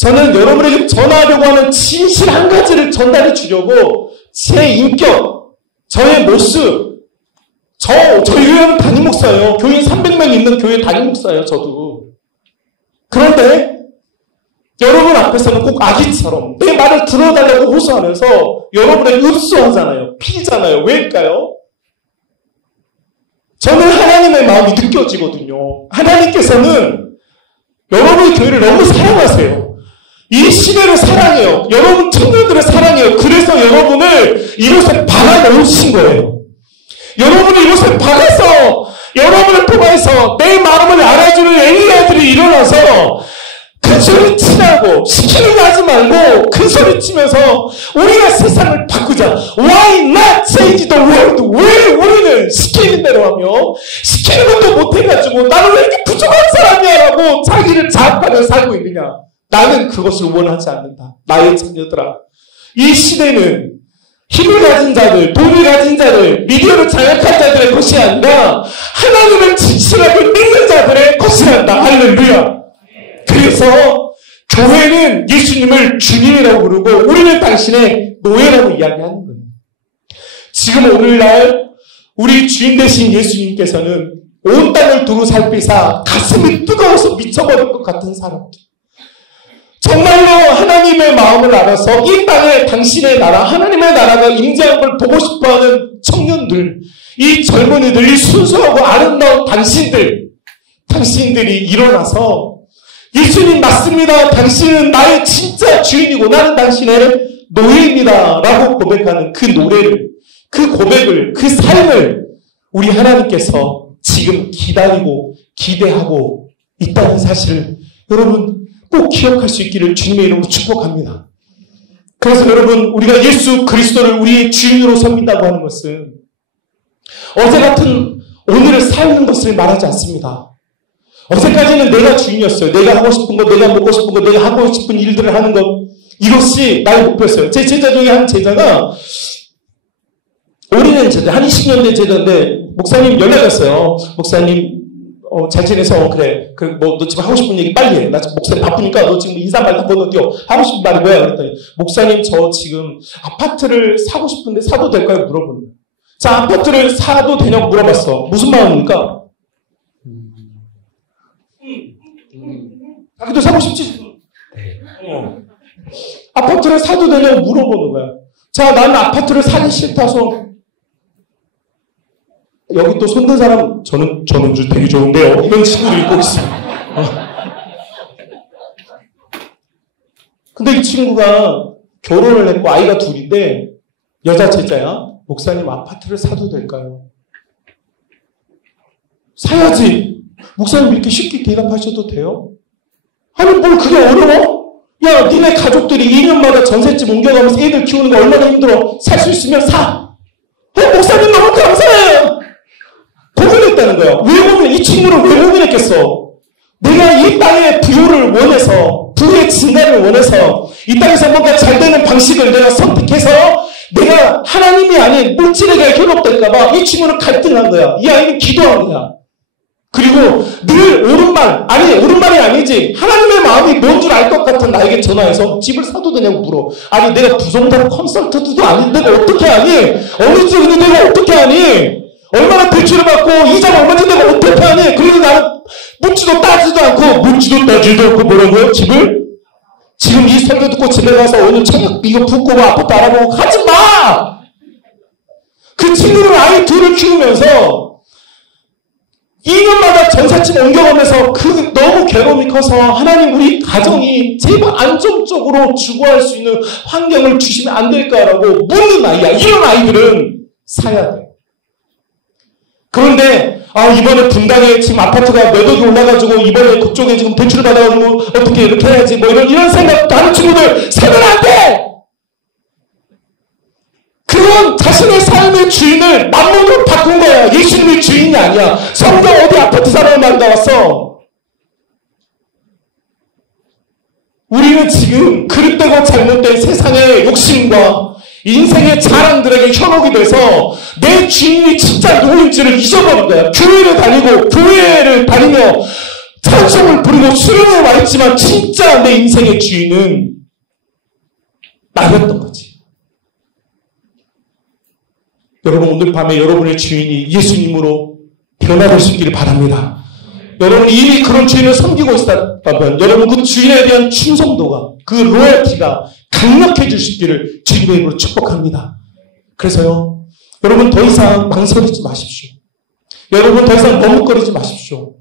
저는 여러분에게 전하려고 하는 진실 한 가지를 전달해 주려고 제 인격, 저의 모습, 저희 교회는 담임 목사예요. 교인 300명 있는 교회 담임 목사예요, 저도. 그런데 여러분 앞에서는 꼭 아기처럼 내 말을 들어달라고 호소하면서 여러분을 흡수하잖아요. 피잖아요. 왜일까요? 저는 하나님의 마음이 느껴지거든요. 하나님께서는 여러분의 교회를 너무 사랑하세요. 이 시대를 사랑해요. 여러분 청년들을 사랑해요. 그래서 여러분을 이곳에 박아놓으신 거예요. 여러분을 이곳에 박아서 여러분을 통해서 내 마음을 알아주는 엘리야들이 일어나서 큰 소리 치라고 시키는 거 하지 말고 큰 소리 치면서 우리가 세상을 바꾸자. Why not change the world? 왜 우리는 시키는 대로 하며 시키는 것도 못해가지고 나는 왜 이렇게 부족한 사람이야 라고 자기를 자학하며 살고 있느냐. 나는 그것을 원하지 않는다. 나의 자녀들아. 이 시대는 힘을 가진 자들, 돈을 가진 자들, 미디어를 장악한 자들의 것이 아니라 하나님을 진실하게 믿는 자들의 것이란다. 할렐루야. 그래서 교회는 예수님을 주님이라고 부르고 우리는 당신의 노예라고 이야기하는 거예요. 지금 오늘날 우리 주인 되신 예수님께서는 온 땅을 두루 살피사 가슴이 뜨거워서 미쳐버릴 것 같은 사람들, 정말로 하나님의 마음을 알아서 이 땅에 당신의 나라, 하나님의 나라가 임재한 걸 보고 싶어하는 청년들, 이 젊은이들, 이 순수하고 아름다운 당신들이 일어나서 예수님 맞습니다. 당신은 나의 진짜 주인이고 나는 당신의 노예입니다. 라고 고백하는 그 노래를, 그 고백을, 그 삶을 우리 하나님께서 지금 기다리고 기대하고 있다는 사실을 여러분 꼭 기억할 수 있기를 주님의 이름으로 축복합니다. 그래서 여러분, 우리가 예수 그리스도를 우리의 주인으로 섬긴다고 하는 것은 어제 같은 오늘을 사는 것을 말하지 않습니다. 어제까지는 내가 주인이었어요. 내가 하고 싶은 것, 내가 먹고 싶은 것, 내가 하고 싶은 일들을 하는 것, 이것이 나의 목표였어요. 제 제자 중에 한 제자가 오래된 제자, 한 20년 된 제자인데 목사님 연락이 왔어요. 목사님 잘 지내서 그래. 너 지금 하고 싶은 얘기 빨리 해. 나 지금 목사님 바쁘니까 너 지금 인사말 다 건너뛰어. 하고 싶은 말이 뭐야? 그랬더니 목사님 저 지금 아파트를 사고 싶은데 사도 될까요? 물어보는 거예요. 자, 아파트를 사도 되냐고 물어봤어. 무슨 마음입니까? 자기도 사고 싶지. 아파트를 사도 되냐고 물어보는 거야. 자, 나는 아파트를 사기 싫다서. 여기 또 손든 사람, 저는 되게 좋은데요. 이런 친구들이 꼭 있어요. 근데 이 친구가 결혼을 했고 아이가 둘인데 여자 제자야. 목사님 아파트를 사도 될까요? 사야지. 목사님 이렇게 쉽게 대답하셔도 돼요? 아니 뭘 그게 어려워? 야, 니네 가족들이 2년마다 전셋집 옮겨가면서 애들 키우는 거 얼마나 힘들어. 살 수 있으면 사. 목사님 너무 감사해요. 고민했다는 거야. 이 친구를 왜 고민했겠어? 내가 이 땅의 부요를 원해서, 부의 증가를 원해서, 이 땅에서 뭔가 잘 되는 방식을 내가 선택해서, 내가 하나님이 아닌 물질에게 현혹될까봐 이 친구는 갈등한 거야. 이 아이는 기도한 거야. 그리고 늘 옳은 말이 아니지. 하나님의 마음이 뭔 줄 알 것 같은 나에게 전화해서 집을 사도 되냐고 물어. 아니, 내가 부동산 컨설턴트도 아닌데 내가 어떻게 하니? 어느 쪽인데 내가 어떻게 하니? 얼마나 대출을 받고 이자가 얼마인지 내가 어떻게 하니? 그래도 나는 묻지도 따지도 않고 뭐라고요? 집을? 지금 이 설교 듣고 집에 가서 오늘 청약 이거 붙고 아파트 알아보고 하지 마! 그 친구는 아이 둘을 키우면서 2년마다 전셋집 옮겨가면서 너무 괴로움이 커서 하나님 우리 가정이 제발 안정적으로 주거할 수 있는 환경을 주시면 안 될까라고 묻는 아이야. 이런 아이들은 사야 돼. 그런데 이번에 분당에 지금 아파트가 몇 억이 올라가지고 이번에 그쪽에 지금 대출을 받아가지고 어떻게 이렇게 해야지 뭐 이런 생각 하는 친구들 사면 안 돼! 그건 자신의 삶의 주인을 만물로 바꾼 거야. 예수님의 주인이 아니야. 성경 어디 아파트 사람을 말이 나왔어? 우리는 지금 그릇되고 잘못된 세상의 욕심과 인생의 자랑들에게 현혹이 돼서 내 주인이 진짜 누구인지를 잊어버린 거야. 교회를 다니며 찬송을 부르고 수련을 말했지만 진짜 내 인생의 주인은 나였던 거지. 여러분, 오늘 밤에 여러분의 주인이 예수님으로 변화될 수 있기를 바랍니다. 여러분이 이미 그런 주인을 섬기고 있다면 여러분 그 주인에 대한 충성도가, 그 로열티가 강력해질 수 있기를 주님의 이름으로 축복합니다. 그래서요, 여러분 더 이상 망설이지 마십시오. 여러분 더 이상 머뭇거리지 마십시오.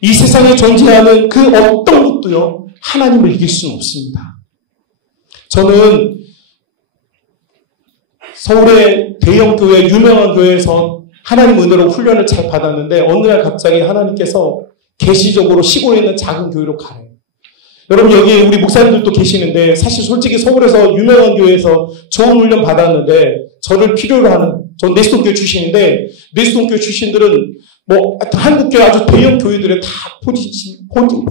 이 세상에 존재하는 그 어떤 것도요, 하나님을 이길 수는 없습니다. 저는 서울의 대형 교회, 유명한 교회에서 하나님 은혜로 훈련을 잘 받았는데 어느 날 갑자기 하나님께서 계시적으로 시골에 있는 작은 교회로 가요. 여러분 여기 우리 목사님들도 계시는데 사실 솔직히 서울에서 유명한 교회에서 좋은 훈련 받았는데 저를 필요로 하는, 전 내수동교회 출신인데 내수동교회 출신들은 뭐 한국교회 아주 대형 교회들에 다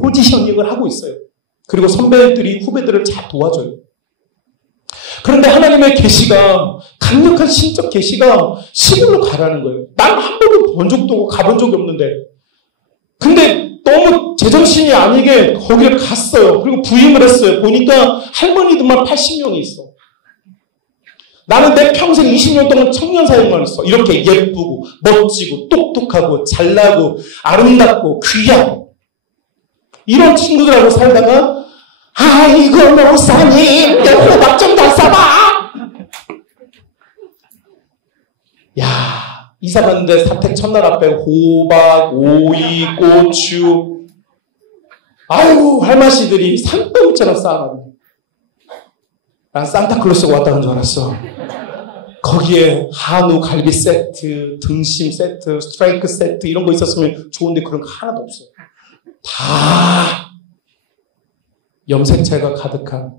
포지셔닝을 하고 있어요. 그리고 선배들이 후배들을 잘 도와줘요. 그런데 하나님의 계시가, 강력한 신적 계시가 시골로 가라는 거예요. 난 한 번도 본 적도 없고 가본 적이 없는데. 근데 너무 제정신이 아니게 거기를 갔어요. 그리고 부임을 했어요. 보니까 할머니들만 80명이 있어. 나는 내 평생 20년 동안 청년 사역만 했어. 이렇게 예쁘고 멋지고 똑똑하고 잘나고 아름답고 귀하고 이런 친구들하고 살다가 아이고 목사님 호박 좀 더 써봐. 야, 이사 갔는데 사택 첫날 앞에 호박, 오이, 고추 아이고 할마씨들이 산더미처럼 쌓아놨네. 난 산타클로스가 왔다는 줄 알았어. 거기에 한우 갈비 세트, 등심 세트, 스트라이크 세트 이런 거 있었으면 좋은데 그런 거 하나도 없어요. 다 염색체가 가득한,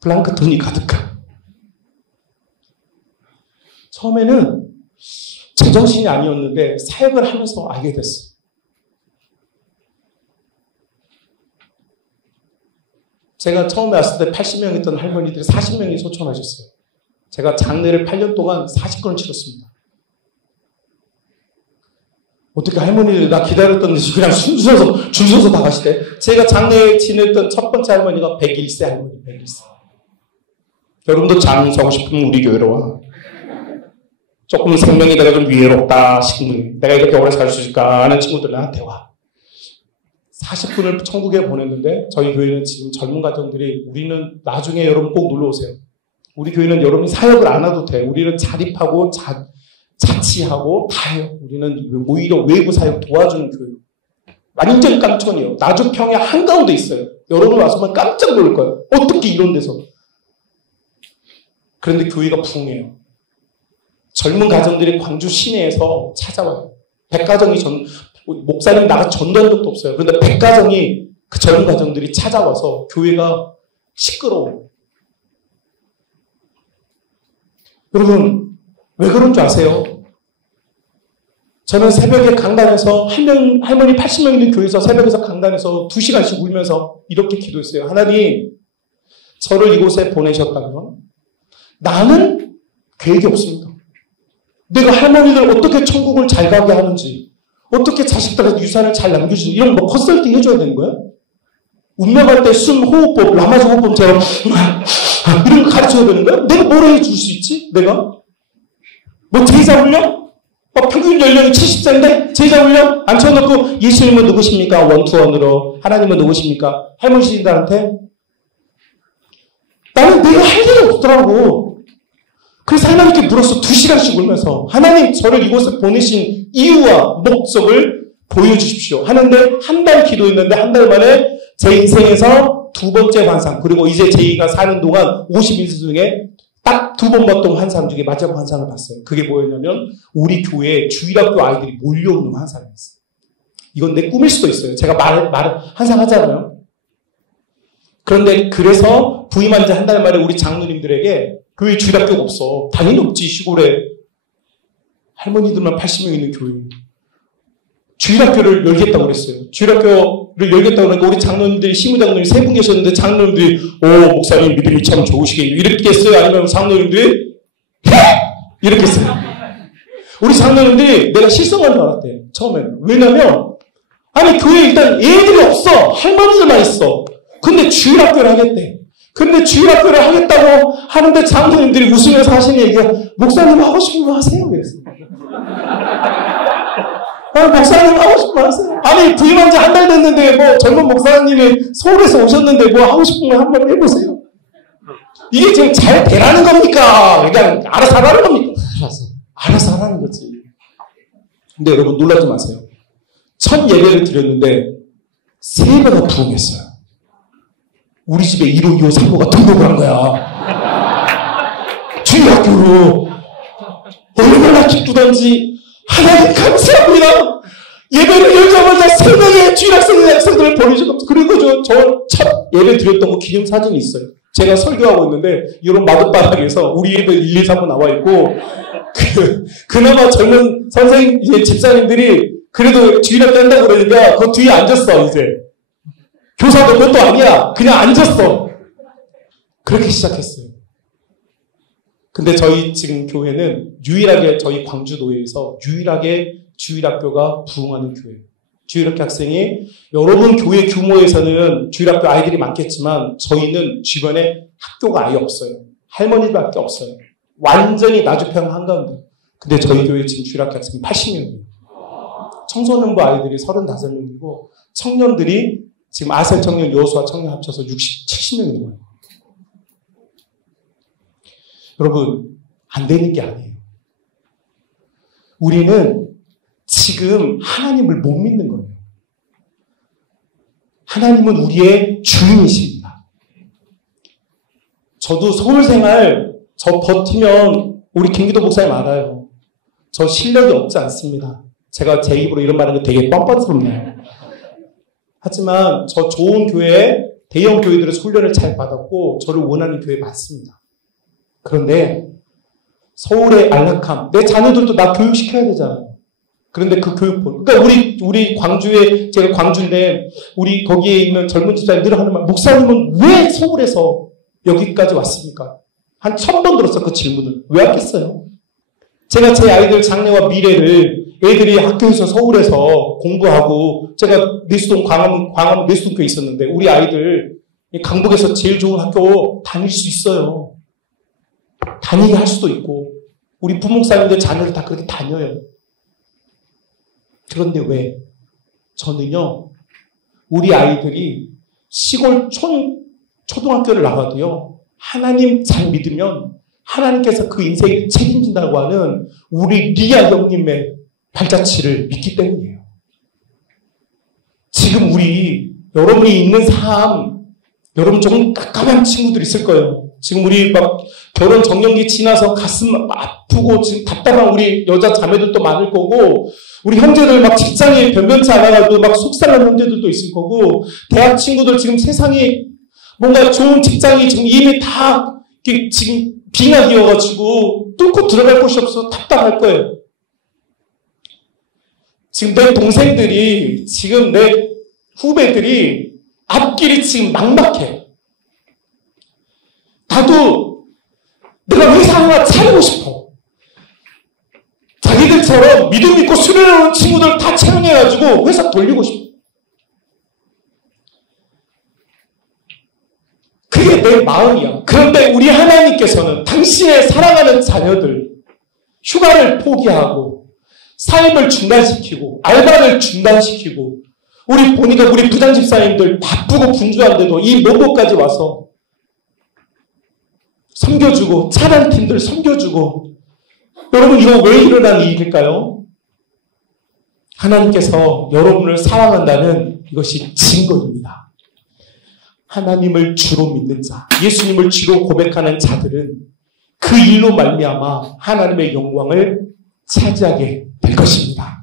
플랑크톤이 가득한. 처음에는 제정신이 아니었는데 사역을 하면서 알게 됐어요. 제가 처음에 왔을 때 80명 있던 할머니들이 40명이 소천하셨어요. 제가 장례를 8년 동안 40건을 치렀습니다. 어떻게 할머니들이 나 기다렸던 듯이 그냥 줄 서서 다 가시대. 제가 장례에 지냈던 첫 번째 할머니가 101세 할머니, 101세. 여러분도 장수하고 싶으면 우리 교회로 와. 조금 생명이 내가 좀 위해롭다 싶으면 내가 이렇게 오래 살 수 있을까 하는 친구들 나한테 와. 40분을 천국에 보냈는데 저희 교회는 지금 젊은 가정들이 우리는 나중에 여러분 꼭 놀러 오세요. 우리 교회는 여러분이 사역을 안 해도 돼. 우리는 자립하고 자치하고 다 해요. 우리는 오히려 외부 사역 도와주는 교회. 완전 깜짝이에요. 나주평에 한가운데 있어요. 여러분 와서만 깜짝 놀랄 거예요. 어떻게 이런 데서. 그런데 교회가 부흥해요. 젊은 가정들이 광주 시내에서 찾아와요. 100가정이 목사님 나가 전도한 적도 없어요. 그런데 100가정이 그 젊은 가정들이 찾아와서 교회가 시끄러워. 여러분 왜 그런 줄 아세요? 저는 새벽에 강단에서 할머니 80명 있는 교회에서 새벽에서 강단에서 2시간씩 울면서 이렇게 기도했어요. 하나님, 저를 이곳에 보내셨다면 나는 계획이 없습니다. 내가 할머니들 어떻게 천국을 잘 가게 하는지, 어떻게 자식들한테 유산을 잘 남겨주는지 이런 거 컨설팅 해줘야 되는 거야? 운명할 때 숨 호흡법, 라마즈 호흡법처럼 이런 거 가르쳐야 되는 거야? 내가 뭘 해줄 수 있지? 내가? 뭐 제자 훈련? 평균 연령이 70세인데 제자 훈련? 앉혀놓고 예수님은 누구십니까? 원투원으로. 하나님은 누구십니까? 할머니들한테? 나는 내가 할 일이 없더라고. 그래서 하나님께 물었어. 2시간씩 울면서. 하나님, 저를 이곳에 보내신 이유와 목적을 보여주십시오. 하는데 한 달 기도했는데 한 달 만에 제 인생에서 두 번째 환상, 그리고 이제 제이가 사는 동안 51세 중에 딱 2번 봤던 환상 중에 마지막 환상을 봤어요. 그게 뭐였냐면 우리 교회에 주일학교 아이들이 몰려오는 환상이었어요. 이건 내 꿈일 수도 있어요. 제가 환상 하잖아요. 그런데 그래서 부임한 지 한 달 만에 우리 장로님들에게 교회 주일학교가 없어. 당연히 없지, 시골에. 할머니들만 80명 있는 교회. 주일학교를 열겠다고 그랬어요. 주일학교를 열겠다고 그러니까 우리 장로님들이, 시무장로님 3분 계셨는데 장로님들이 목사님 믿음이 참 좋으시겠네요. 이렇게 했어요? 아니면 장로님들이 이렇게 했어요. 우리 장로님들이 내가 실성한 줄 알았대. 처음에는. 왜냐면 아니 교회에 일단 애들이 없어. 할머니들만 있어. 근데 주일학교를 하겠대. 근데 주일학교를 하겠다고 하는데 장로님들이 웃으면서 하시는 얘기가 목사님 하고 싶은 거 하세요. 그랬어요. 목사님 하고 싶은 거 하세요. 아니 부임한 지 한 달 됐는데 뭐 젊은 목사님이 서울에서 오셨는데 뭐 하고 싶은 거 한번 해보세요. 이게 지금 잘 되라는 겁니까? 그냥 알아서 하라는 겁니까? 알아서 하라는 거지. 근데 여러분 놀라지 마세요. 첫 예배를 드렸는데 3배가 부흥했어요. 우리 집에 1호, 2호, 3호가 등록을 한 거야. 주일학교로. 얼마나 기쁘던지. 하나님 감사합니다. 예배를 열자마자 3명의 주일학생들을 보내주셨고, 그리고 저 첫 예배 드렸던 거 기념사진이 있어요. 제가 설교하고 있는데, 이런 마룻바닥에서 우리 예배 1, 2, 3호 나와 있고, 그나마 젊은 선생님, 집사님들이 그래도 주일학교 한다고 그러니까 그 뒤에 앉았어, 이제. 교사도 그것도 아니야. 그냥 앉았어. 그렇게 시작했어요. 근데 저희 지금 교회는 유일하게 저희 광주도에서 유일하게 주일학교가 부흥하는 교회예요. 주일학교 학생이 여러분 교회 규모에서는 주일학교 아이들이 많겠지만 저희는 주변에 학교가 아예 없어요. 할머니들밖에 없어요. 완전히 나주평 한가운데. 근데 저희 교회 지금 주일학교 학생이 80명이에요. 청소년부 아이들이 35명이고 청년들이 지금 아셀 청년, 여수와 청년 합쳐서 70명이 넘어요. 여러분, 안 되는 게 아니에요. 우리는 지금 하나님을 못 믿는 거예요. 하나님은 우리의 주인이십니다. 저도 서울 생활, 저 버티면 우리 김기도 목사님 알아요. 저 실력이 없지 않습니다. 제가 제 입으로 이런 말하는 게 되게 뻔뻔스럽네요. 하지만 저 좋은 교회, 대형 교회들에서 훈련을 잘 받았고 저를 원하는 교회 맞습니다. 그런데 서울의 안락함, 내 자녀들도 나 교육시켜야 되잖아요. 그런데 그 교육본, 그러니까 우리 광주에, 제가 광주인데 우리 거기에 있는 젊은 집사님 늘 하는 말, 목사님은 왜 서울에서 여기까지 왔습니까? 한 1000번 들었어, 그 질문을. 왜 왔겠어요? 제가 제 아이들 장래와 미래를 애들이 학교에서 서울에서 공부하고 제가 내수동 광화문 내수동교에 있었는데 우리 아이들 강북에서 제일 좋은 학교 다닐 수 있어요. 다니게 할 수도 있고 우리 부목사님들 자녀들 다 그렇게 다녀요. 그런데 왜? 저는요, 우리 아이들이 시골 초등학교를 나가도요, 하나님 잘 믿으면 하나님께서 그 인생을 책임진다고 하는 우리 리아 형님의 발자취를 믿기 때문이에요. 지금 여러분이 있는 삶, 여러분 조금 깜깜한 친구들 있을 거예요. 지금 우리 막 결혼 정년기 지나서 가슴 아프고 지금 답답한 우리 여자 자매들도 많을 거고, 우리 형제들 막 직장이 변변치 않아가지고 막 속상한 형제들도 있을 거고, 대학 친구들 지금 세상이 뭔가 좋은 직장이 지금 이미 다 지금 빙하기여가지고 뚫고 들어갈 곳이 없어서 답답할 거예요. 지금 내 동생들이, 지금 내 후배들이 앞길이 지금 막막해. 나도 내가 회사 하나 차리고 싶어. 자기들처럼 믿음 있고 수련해오는 친구들 다 채용해가지고 회사 돌리고 싶어. 그게 내 마음이야. 그런데 우리 하나님께서는 당신의 사랑하는 자녀들 휴가를 포기하고 삶을 중단시키고 알바를 중단시키고 우리 보니까 우리 부장 집사님들 바쁘고 분주한데도 이 먼 곳까지 와서 섬겨주고 차량 팀들 섬겨주고, 여러분 이거 왜 일어난 일일까요? 하나님께서 여러분을 사랑한다는 이것이 증거입니다. 하나님을 주로 믿는 자, 예수님을 주로 고백하는 자들은 그 일로 말미암아 하나님의 영광을 차지하게 될 것입니다.